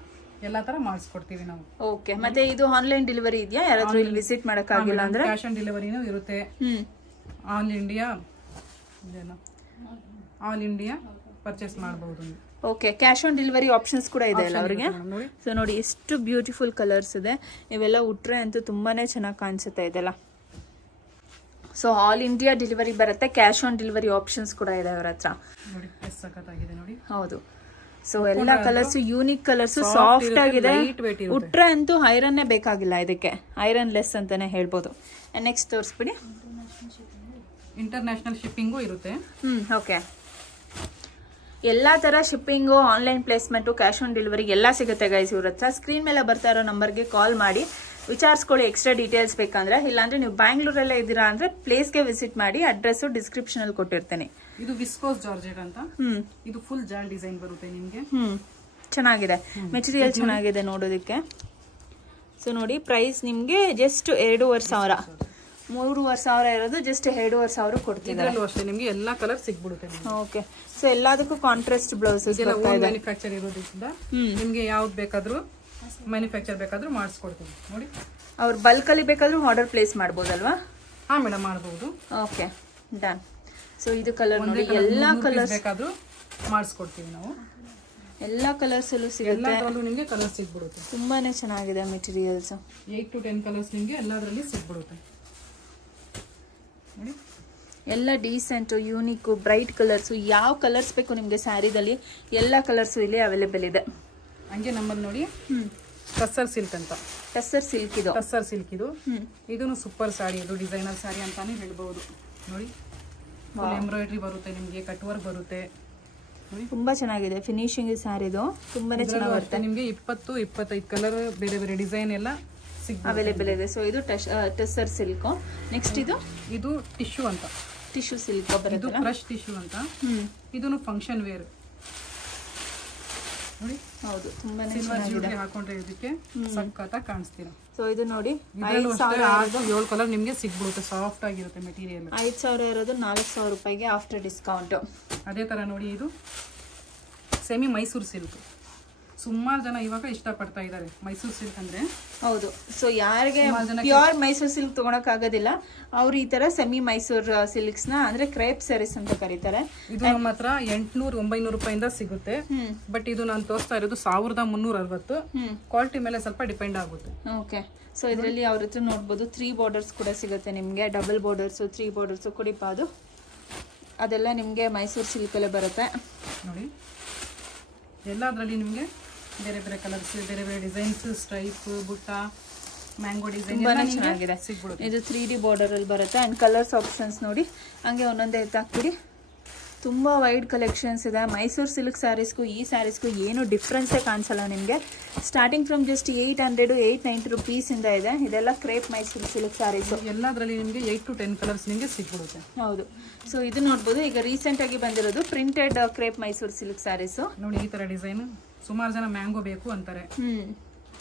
ಎಲ್ಲಾ ತರ ಮಾಡಿಸ್ಕೊಡ್ತೀವಿ ನಾವು. ಓಕೆ. ಮತ್ತೆ ಇದು ಆನ್ಲೈನ್ ಡೆಲಿವರಿ ಇದೆಯಾ? ಯಾರಾದ್ರೂ ಇಲ್ಲಿ ವಿಸಿಟ್ ಮಾಡಕ್ ಆಗಿಲ್ಲ ಅಂದ್ರೆ ಕ್ಯಾಶ್ ಆನ್ ಡೆಲಿವರಿನೂ ಇರುತ್ತೆ. ಆಲ್ ಇಂಡಿಯಾ ಪರ್ಚೇಸ್ ಮಾಡಬಹುದು. Okay. Cash on delivery options ಕೂಡ ಇದೆ ಅಲ್ಲ ಅವರಿಗೆ. ಸೊ ನೋಡಿ ಎಷ್ಟು ಬ್ಯೂಟಿಫುಲ್ ಕಲರ್ಸ್ ಇದೆ. ಇವೆಲ್ಲ ಉಟ್ರೆ ಅಂತೂ ತುಂಬಾನೇ ಚೆನ್ನಾಗಿ ಕಾಣಿಸುತ್ತೆ ಇದೆಲ್ಲ. ಸೊ ಆಲ್ ಇಂಡಿಯಾ ಡೆಲಿವರಿ ಬರುತ್ತೆ. ಕ್ಯಾಶ್ ಆನ್ ಡೆಲಿವರಿ ಆಪ್ಷನ್ಸ್ ಕೂಡ ಇದೆ ಅವರ ಹತ್ರ. ನೋಡಿ ಎಷ್ಟು ಸಖತ್ತಾಗಿದೆ ನೋಡಿ. ಹೌದು. ಸೊ ಎಲ್ಲ ಕಲರ್ಸ್ ಯೂನಿಕ್ ಕಲರ್ಸ್, ಸಾಫ್ಟ್ ಆಗಿದೆ. ಉಟ್ರೆ ಅಂತೂ ಐರನ್ನೇ ಬೇಕಾಗಿಲ್ಲ ಇದಕ್ಕೆ, ಐರನ್ ಲೆಸ್ ಅಂತಾನೆ ಹೇಳ್ಬೋದು. ನೆಕ್ಸ್ಟ್ ತೋರಿಸ್ಬಿಡಿ. ಇಂಟರ್ನ್ಯಾಷನಲ್ ಶಿಪ್ಪಿಂಗು ಇರುತ್ತೆ. ಓಕೆ. ಎಲ್ಲಾ ತರ shipping, online placement, cash on delivery ಎಲ್ಲ ಸಿಗುತ್ತೆ ಗೈಸ್ ಇವ್ರ ಹತ್ರ. ಸ್ಕ್ರೀನ್ ಮೇಲೆ ಬರ್ತಾ ಇರೋ ನಂಬರ್ಗೆ ಕಾಲ್ ಮಾಡಿ ವಿಚಾರಿಸ್ಕೊಳ್ಳಿ ಎಕ್ಸ್ಟ್ರಾ ಡೀಟೇಲ್ಸ್ ಬೇಕಂದ್ರೆ. ಇಲ್ಲಾಂದ್ರೆ ನೀವು ಬ್ಯಾಂಗ್ಳೂರಲ್ಲೇ ಇದ್ದೀರಾ ಅಂದ್ರೆ ಪ್ಲೇಸ್ಗೆ ವಿಸಿಟ್ ಮಾಡಿ. ಅಡ್ರೆಸ್ ಡಿಸ್ಕ್ರಿಪ್ಷನ್ ಅಲ್ಲಿ ಕೊಟ್ಟಿರ್ತೇನೆ. ಇದು ವಿಸ್ಕೋಸ್ ಜಾರ್ಜೆಟ್ ಅಂತ. ಇದು ಫುಲ್ ಜಾಲ್ ಡಿಸೈನ್ ಬರುತ್ತೆ ನಿಮ್ಗೆ. ಚೆನ್ನಾಗಿದೆ. ಮೆಟೀರಿಯಲ್ ಚೆನ್ನಾಗಿದೆ ನೋಡೋದಕ್ಕೆ. ಸೊ ನೋಡಿ ಪ್ರೈಸ್ ನಿಮ್ಗೆ ಜಸ್ಟ್ 2500. 3500 ಇರೋದು ಜಸ್ಟ್ 2500 ಕೊಡ್ತಿದ್ದಾರೆ. ಅಷ್ಟೇ ನಿಮ್ಗೆ ಎಲ್ಲಾ ಕಲರ್ ಸಿಗ್ಬಿಡುತ್ತೆ. ಓಕೆ. ಸೊ ಎಲ್ಲದಕ್ಕೂ ಕಾಂಟ್ರಾಸ್ಟ್ ಬ್ಲೌಸಸ್ ಮ್ಯಾನುಫ್ಯಾಕ್ಚರ್ ಇರೋದ್ರಿಂದ ನಿಮ್ಗೆ ಯಾವ್ದು ಬೇಕಾದ್ರೂ ಮ್ಯಾನುಫ್ಯಾಕ್ಚರ್ ಬೇಕಾದ್ರೂ ಮಾಡಿಸ್ಕೊಡ್ತೀವಿ ನೋಡಿ. ಅವ್ರು ಬಲ್ಕ್ ಅಲ್ಲಿ ಬೇಕಾದ್ರೂ ಆರ್ಡರ್ ಪ್ಲೇಸ್ ಮಾಡ್ಬೋದಲ್ವಾ? ಹಾ ಮೇಡಮ್ ಮಾಡಬಹುದು. Okay done. ಸೊ ಇದು ಕಲರ್ ನೋಡಿ. ಎಲ್ಲಾ ಕಲರ್ಸ್ ಬೇಕಾದ್ರೂ ಮಾಡಿಸ್ಕೊಡ್ತೀವಿ ನಾವು. ಎಲ್ಲಾ ಕಲರ್ಸ್ ಅಲ್ಲೂ ಸಿಗುತ್ತೆ. ಎಲ್ಲದರಲ್ಲೂ ನಿಮಗೆ ಕಲರ್ ಸಿಗ್ಬಿಡುತ್ತೆ. ತುಂಬಾನೇ ಚೆನ್ನಾಗಿದೆ ಮೆಟೀರಿಯಲ್ಸ್. 8 to 10 ಕಲರ್ಸ್ ನಿಮಗೆ ಎಲ್ಲದರಲ್ಲಿ ಸಿಗ್ಬಿಡುತ್ತೆ ನೋಡಿ. ಎಲ್ಲ ಡೀಸೆಂಟ್, ಯೂನಿಕ್, ಬ್ರೈಟ್ ಕಲರ್ಸ್. ಯಾವ ಕಲರ್ಸ್ ಬೇಕು ನಿಮ್ಗೆ ಸ್ಯಾರಿದಲ್ಲಿ ಎಲ್ಲ ಕಲರ್ಸ್ ಇಲ್ಲಿ ಅವೈಲೇಬಲ್ ಇದೆ. ಹಂಗೆ ನಮ್ಮಲ್ಲಿ ನೋಡಿ ಟಸ್ಸರ್ ಸಿಲ್ಕ್ ಅಂತ. ಟಸ್ಸರ್ ಸಿಲ್ಕ್ ಇದು. ಟಸ್ಸರ್ ಸಿಲ್ಕ್ ಇದು. ಇದನ್ನು ಸೂಪರ್ ಸಾರಿ, ಇದು ಡಿಸೈನರ್ ಸಾರಿ ಅಂತಾನೆ ಹೇಳ್ಬಹುದು ನೋಡಿ. ಎಂಬ್ರಾಯ್ಡ್ರಿ ಬರುತ್ತೆ ನಿಮ್ಗೆ, ಕಟ್ ವರ್ಕ್ ಬರುತ್ತೆ. ತುಂಬಾ ಚೆನ್ನಾಗಿದೆ ಫಿನಿಶಿಂಗ್ ಸ್ಯಾರಿದು. ತುಂಬಾನೇ ಚೆನ್ನಾಗಿ ಬರುತ್ತೆ. ನಿಮ್ಗೆ 20-25 ಕಲರ್ ಬೇರೆ ಬೇರೆ ಡಿಸೈನ್ ಎಲ್ಲ ಅವೈಲೇಬಲ್ ಇದೆ. ಸೊ ಇದು ಟಸ್ಸರ್ ಸಿಲ್ಕ್. ನೆಕ್ಸ್ಟ್ ಇದು ಟಿಶ್ಯೂ ಅಂತ. ಟಿಶ್ಯೂ ಸಿಲ್ಕ್ ಬರುತ್ತೆ. ಇದು ಕ್ರಶ್ ಟಿಶ್ಯೂ ಅಂತ. ಇದನ್ನು ಫಂಕ್ಷನ್ ವೇರ್ ನೋಡಿ. ಹೌದು ತುಂಬಾನೇ ಚೆನ್ನಾಗಿದೆ. ಹಾಕೊಂಡ್ರೆ ಇದಕ್ಕೆ ಸಕ್ಕತ್ತಾಗಿ ಕಾಣಿಸ್ತೀರಾ. ಸೊ ಇದು ನೋಡಿ 7 ಕಲರ್ ನಿಮಗೆ ಸಿಗ್ಬಿಡುತ್ತೆ. ಸಾಫ್ಟ್ ಆಗಿರುತ್ತೆ ಮೆಟೀರಿಯಲ್. 5000 ಇರೋದು 4000 ರೂಪಾಯಿಗೆ ಆಫ್ಟರ್ ಡಿಸ್ಕೌಂಟ್. ಅದೇ ತರ ನೋಡಿ ಇದು ಸೆಮಿ ಮೈಸೂರು ಸಿಲ್ಕ್. ಸುಮಾರು ಜನ ಇವಾಗ ಇಷ್ಟಪಡ್ತಾ ಇದ್ದಾರೆ ಮೈಸೂರು ಸಿಲ್ಕ್ ಅಂದ್ರೆ. ಹೌದು. ಸೊ ಯಾರಿಗೆ ಪ್ಯೂರ್ ಮೈಸೂರು ಸಿಲ್ಕ್ ತಗೊಳಕ್ ಆಗೋದಿಲ್ಲ ಅವ್ರು ಈ ತರ ಸೆಮಿ ಮೈಸೂರು ಸಿಲ್ಕ್ಸ್ ನ ಅಂದ್ರೆ ಕ್ರೇಪ್ ಸ್ಯಾರೀಸ್ ಅಂತ ಕರೀತಾರೆ. ಇದು ನಮ್ಮ ಹತ್ರ 800-900 ರೂಪಾಯಿಂದ ಸಿಗುತ್ತೆ. ಬಟ್ ಇದು ನಾನು ತೋರಿಸ್ತಾ ಇರೋದು 1360. ಕ್ವಾಲಿಟಿ ಮೇಲೆ ಸ್ವಲ್ಪ ಡಿಪೆಂಡ್ ಆಗುತ್ತೆ. ಓಕೆ. ಸೊ ಇದರಲ್ಲಿ ಅವ್ರ ಹತ್ರ ನೋಡ್ಬೋದು 3 ಬಾರ್ಡರ್ಸ್ ಕೂಡ ಸಿಗುತ್ತೆ ನಿಮ್ಗೆ. ಡಬಲ್ ಬಾರ್ಡರ್ಸ್, 3 ಬಾರ್ಡರ್ಸ್ ಕುಡಿಪಾದು ಅದೆಲ್ಲ ನಿಮ್ಗೆ ಮೈಸೂರು ಸಿಲ್ಕ್ ಅಲ್ಲೇ ಬರುತ್ತೆ ನೋಡಿ. ಎಲ್ಲದರಲ್ಲಿ ನಿಮ್ಗೆ ಬೇರೆ ಬೇರೆ ಕಲರ್ಸ್, ಬೇರೆ ಬೇರೆ ಡಿಸೈನ್ಸ್, ಸ್ಟ್ರೈಪ್, ಬುಟ್ಟ, ಮ್ಯಾಂಗೋ ಡಿಸೈನ್ ಚೆನ್ನಾಗಿದೆ. ಇದು 3D ಬಾರ್ಡರ್ ಅಲ್ಲಿ ಬರುತ್ತೆ. ಅಂಡ್ ಕಲರ್ಸ್ ಆಪ್ಷನ್ಸ್ ನೋಡಿ ಹಂಗೆ ಒಂದೊಂದೇ ಎತ್ತಾಕ್ಬಿಡಿ. ತುಂಬಾ ವೈಡ್ ಕಲೆಕ್ಷನ್ಸ್ ಇದೆ. ಮೈಸೂರು ಸಿಲ್ಕ್ ಸ್ಯಾರೀಸ್ಗೂ ಈ ಸ್ಯಾರೀಸ್ಗೂ ಏನು ಡಿಫ್ರೆನ್ಸೇ ಕಾಣಿಸಲ್ಲ ನಿಮಗೆ. ಸ್ಟಾರ್ಟಿಂಗ್ ಫ್ರಮ್ ಜಸ್ಟ್ 800-890 ರುಪೀಸ್ ಇಂದ ಇದೆ. ಇದೆಲ್ಲ ಕ್ರೇಪ್ ಮೈಸೂರು ಸಿಲ್ಕ್ ಸ್ಯಾರೀಸ್. ಎಲ್ಲದರಲ್ಲಿ ನಿಮಗೆ 8 to 10 ಕಲರ್ಸ್ ನಿಮಗೆ ಸಿಗ್ಬಿಡುತ್ತೆ. ಹೌದು. ಸೊ ಇದು ನೋಡ್ಬೋದು ಈಗ ರೀಸೆಂಟ್ ಆಗಿ ಬಂದಿರೋದು printed crepe Mysore silk sarees ನೋಡಿ. ಈ ತರ ಡಿಸೈನ್ ಸುಮಾರು ಜನ ಮ್ಯಾಂಗೋ ಬೇಕು ಅಂತಾರೆ.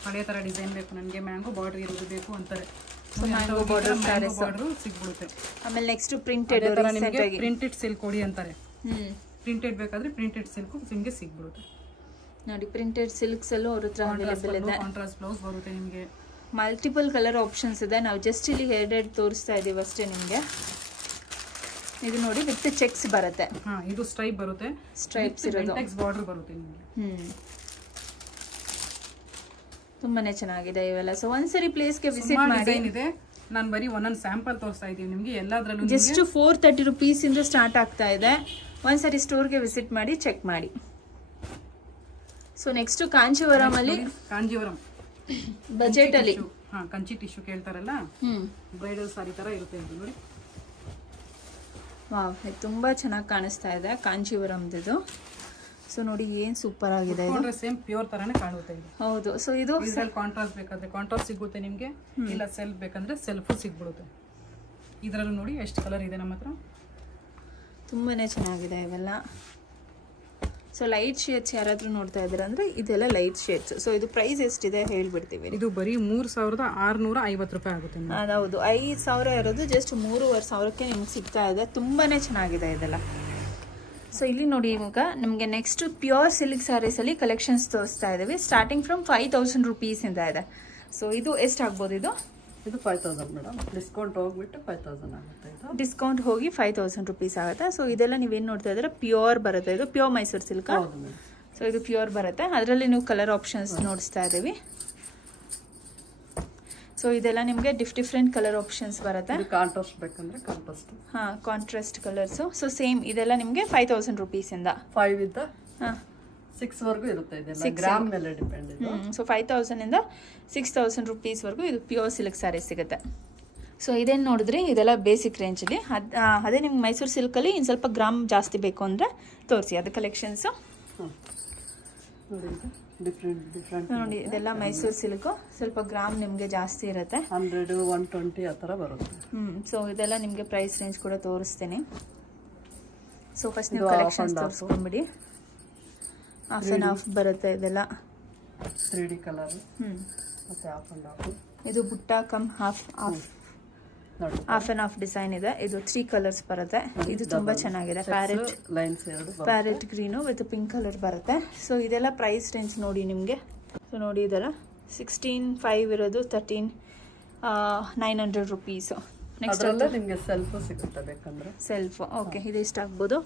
ಅದೇ ತರ ಡಿಸೈನ್ ಬೇಕು ನನಗೆ, ಮ್ಯಾಂಗೋ ಬಾರ್ಡರ್ ಇರೋದು ಬೇಕು ಅಂತಾರೆ. ಮ್ಯಾಂಗೋ ಬಾರ್ಡರ್ ಸ್ಯಾರೀಸ್ ಸಿಗ್ಬಿಡುತ್ತೆ. ಆಮೇಲೆ ನೆಕ್ಸ್ಟ್ ಪ್ರಿಂಟೆಡ್ ಪ್ರಿಂಟೆಡ್ ಸಿಲ್ಕ್ ಕೊಡಿ ಅಂತಾರೆ. ಪ್ರಿಂಟೆಡ್ ಬೇಕಾದ್ರೆ ಪ್ರಿಂಟೆಡ್ ಸಿಲ್ಕ್ ನಿಮಗೆ ಸಿಗ್ಬಿಡುತ್ತೆ ನೋಡಿ. ಪ್ರಿಂಟೆಡ್ ಸಿಲ್ಕ್ಸ್ ಅಲ್ಲೂ ಅವ್ರ ಹತ್ರ ಅವೈಲೇಬಲ್ ಇದೆ. ಕಾಂಟ್ರಾಸ್ಟ್ ಬ್ಲೌಸ್ ಬರುತ್ತೆ ನಿಮಗೆ. ಮಲ್ಟಿಪಲ್ ಕಲರ್ ಆಪ್ಷನ್ಸ್ ಇದೆ. ನಾವು ಜಸ್ಟ್ ಇಲ್ಲಿ ಎರಡೆರಡು ತೋರಿಸ್ತಾ ಇದೀವಿ ಅಷ್ಟೇ ನಿಮಗೆ. ಇದು ನೋಡಿ ವಿತ್ ಚೆಕ್ಸ್ ಬರುತ್ತೆ. ಇದು ಸ್ಟ್ರೈಪ್ ಬರುತ್ತೆ. ಸ್ಟ್ರೈಪ್ಸ್ ಇರೋದು ಬಾರ್ಡರ್ ಬರುತ್ತೆ ನಿಮಗೆ. ತುಂಬಾನೇ ಚೆನ್ನಾಗಿದೆ ಇವೆಲ್ಲ. ಸೊ ಒಂದ್ಸರಿ ಪ್ಲೇಸ್ಗೆ ವಿಸಿಟ್ ಮಾಡಿ. ಇದೆ ನಾನು ಬರೀ ಒಂದೊಂದು ಸ್ಯಾಂಪಲ್ ತೋರಿಸ್ತಾ ಇದ್ದೀವಿ ನಿಮಗೆ. ಎಲ್ಲದರಲ್ಲೂ ಜಸ್ಟ್ 430 rupees ಇಂದ ಸ್ಟಾರ್ಟ್ ಆಗ್ತಾ ಇದೆ. ಒಂದ್ಸರಿ ಸ್ಟೋರ್ಗೆ ವಿಸಿಟ್ ಮಾಡಿ ಚೆಕ್ ಮಾಡಿ. ಸೊ ನೆಕ್ಸ್ಟ್ ಕಾಂಚೀವರಂ ಅಲ್ಲಿ ಕಾಂಜೀವರಂ ಬಜೆಟ್ ಅಲ್ಲಿ ಕಂಚಿ ಟಿಶ್ಯೂ ಕೇಳ್ತಾರಲ್ಲ, ಬ್ರೈಡಲ್ ಸಾರಿ ತರ ಇರುತ್ತೆ ಇದು ನೋಡಿ. ವಾವ್, ಇದು ತುಂಬಾ ಚೆನ್ನಾಗಿ ಕಾಣಿಸ್ತಾ ಇದೆ ಕಾಂಚೀವರಂದು. ಸೊ ನೋಡಿ ಏನ್ ಸೂಪರ್ ಆಗಿದೆ ಇದು. ಸೇಮ್ ಪ್ಯೂರ್ ತರಾನೇ ಕಾಣುತ್ತೆ ಇದು. ಹೌದು. ಸೊ ಇದು ಕಾಂಟ್ರಾಸ್ಟ್ ಬೇಕಾದ್ರೆ ಕಾಂಟ್ರಾಸ್ಟ್ ಸಿಗುತ್ತೆ ನಿಮ್ಗೆ, ಇಲ್ಲ ಸೆಲ್ಫ್ ಬೇಕಂದ್ರೆ ಸೆಲ್ಫ್ ಸಿಗ್ಬಿಡುತ್ತೆ. ಇದರಲ್ಲೂ ನೋಡಿ ಎಷ್ಟು ಕಲರ್ ಇದೆ ನಮ್ಮ ಹತ್ರ. ತುಂಬಾನೇ ಚೆನ್ನಾಗಿದೆ ಇವೆಲ್ಲ. ಸೊ ಲೈಟ್ ಶೇಡ್ಸ್ ಯಾರಾದ್ರೂ ನೋಡ್ತಾ ಇದ್ದೀರಾ ಅಂದ್ರೆ ಇದೆಲ್ಲ ಲೈಟ್ ಶೇಡ್ಸ್. ಸೊ ಇದು ಪ್ರೈಸ್ ಎಷ್ಟಿದೆ ಹೇಳ್ಬಿಡ್ತೀವಿ. ಇದು ಬರೀ 3650 ರೂಪಾಯಿ ಆಗುತ್ತೆ. ಹೌದು, 5000 ಇರೋದು ಜಸ್ಟ್ 3500ಕ್ಕೆ ನಿಮ್ಗೆ ಸಿಗ್ತಾ ಇದೆ. ತುಂಬಾನೇ ಚೆನ್ನಾಗಿದೆ ಇದೆಲ್ಲ. ಸೊ ಇಲ್ಲಿ ನೋಡಿ ಇವಾಗ ನಿಮಗೆ ನೆಕ್ಸ್ಟ್ ಪ್ಯೂರ್ ಸಿಲ್ಕ್ ಸ್ಯಾರೀಸ್ ಅಲ್ಲಿ ಕಲೆಕ್ಷನ್ಸ್ ತೋರಿಸ್ತಾ ಇದ್ದೀವಿ. ಸ್ಟಾರ್ಟಿಂಗ್ ಫ್ರಮ್ 5000 rupees ಇಂದ ಇದೆ. ಸೊ ಇದು ಎಷ್ಟಾಗ್ಬೋದು? ಇದು 5000 ಮೇಡಮ್. ಡಿಸ್ಕೌಂಟ್ ಹೋಗ್ಬಿಟ್ಟು 5000 ಆಗುತ್ತೆ. ಇದು ಡಿಸ್ಕೌಂಟ್ ಹೋಗಿ 5000 rupees ಆಗುತ್ತೆ. ಸೊ ಇದೆಲ್ಲ ನೀವೇನು ನೋಡ್ತಾ ಇದ್ದೀರಾ ಪ್ಯೂರ್ ಬರುತ್ತೆ. ಇದು ಪ್ಯೂರ್ ಮೈಸೂರು ಸಿಲ್ಕ್. ಹೌದು ಮೇಡಮ್. ಸೊ ಇದು ಪ್ಯೂರ್ ಬರುತ್ತೆ. ಅದರಲ್ಲಿ ನೀವು ಕಲರ್ ಆಪ್ಷನ್ಸ್ ನೋಡಿಸ್ತಾ ಇದ್ದೀವಿ. ಸೊ ಇದೆಲ್ಲ ನಿಮಗೆ ಡಿಫ್ರೆಂಟ್ ಕಲರ್ ಆಪ್ಷನ್ಸ್ ಬರುತ್ತೆ. ಕಾಂಟ್ರಾಸ್ಟ್ ಬೇಕಂದ್ರೆ contrast. Contrast colours. So same ಇದೆಲ್ಲ ನಿಮಗೆ 5000 rupees ಇಂದ 5 ಇಂದ 6 ವರೆಗೂ ಇರುತ್ತೆ. ಇದೆಲ್ಲ ಗ್ರಾಮ್ ಮೇಲೆ ಡಿಪೆಂಡ್ ಇದೆ. ಸೊ 5000 ಇಂದ 6000 rupees ವರೆಗೂ ಇದು ಪ್ಯೂರ್ ಸಿಲ್ಕ್ ಸ್ಯಾರಿ ಸಿಗುತ್ತೆ. ಸೊ ಇದೇನು ನೋಡಿದ್ರಿ ಇದೆಲ್ಲ ಬೇಸಿಕ್ ರೇಂಜಲ್ಲಿ. ಅದೇ ನಿಮ್ಗೆ ಮೈಸೂರು ಸಿಲ್ಕಲ್ಲಿ ಇನ್ನು ಸ್ವಲ್ಪ ಗ್ರಾಮ್ ಜಾಸ್ತಿ ಬೇಕು ಅಂದರೆ ತೋರಿಸಿ ಅದು ಕಲೆಕ್ಷನ್ಸು. ನೋಡಿ ಇದೆಲ್ಲ ಮೈಸೂರು ಸಿಲ್ಕು, ಸ್ವಲ್ಪ ಗ್ರಾಮ್ ನಿಮಗೆ ಜಾಸ್ತಿ ಇರುತ್ತೆ. 100 120 ಆ ಥರ ಬರುತ್ತೆ. ಸೊ ಇದೆಲ್ಲ ನಿಮಗೆ ಪ್ರೈಸ್ ರೇಂಜ್ ಕೂಡ ತೋರಿಸ್ತೀನಿ. ಸೊ ಫಸ್ಟ್ ನೀವು ಕಲೆಕ್ಷನ್ಸ್ ತೋರಿಸ್ಕೊಂಡ್ಬಿಡಿ. ಹಾಫ್ ಆ್ಯಂಡ್ ಹಾಫ್ ಬರುತ್ತೆ ಇದೆಲ್ಲ. 3D ಕಲರ್ ಮತ್ತೆ ಹಾಫ್ ಆ್ಯಂಡ್ ಹಾಫ್. ಇದು ಬುಟ್ಟ come half and half design ಇದೆ. ಇದು 3 ಕಲರ್ಸ್ ಬರುತ್ತೆ. ಇದು ತುಂಬಾ ಚೆನ್ನಾಗಿದೆ. Parrot green with pink colour ಬರುತ್ತೆ. ಸೊ ಇದೆಲ್ಲ ಪ್ರೈಸ್ ರೇಂಜ್ ನೋಡಿ ನಿಮಗೆ. ಸೊ ನೋಡಿ ಇದೆಲ್ಲ 16,500 ಇರೋದು 13,900 rupees. ನೆಕ್ಸ್ಟ್ ನಿಮಗೆ ಸೆಲ್ಫ್ ಸಿಗುತ್ತೆ ಬೇಕಂದ್ರೆ ಸೆಲ್ಫ್. ಓಕೆ, ಇದು ಎಷ್ಟಾಗ್ಬೋದು?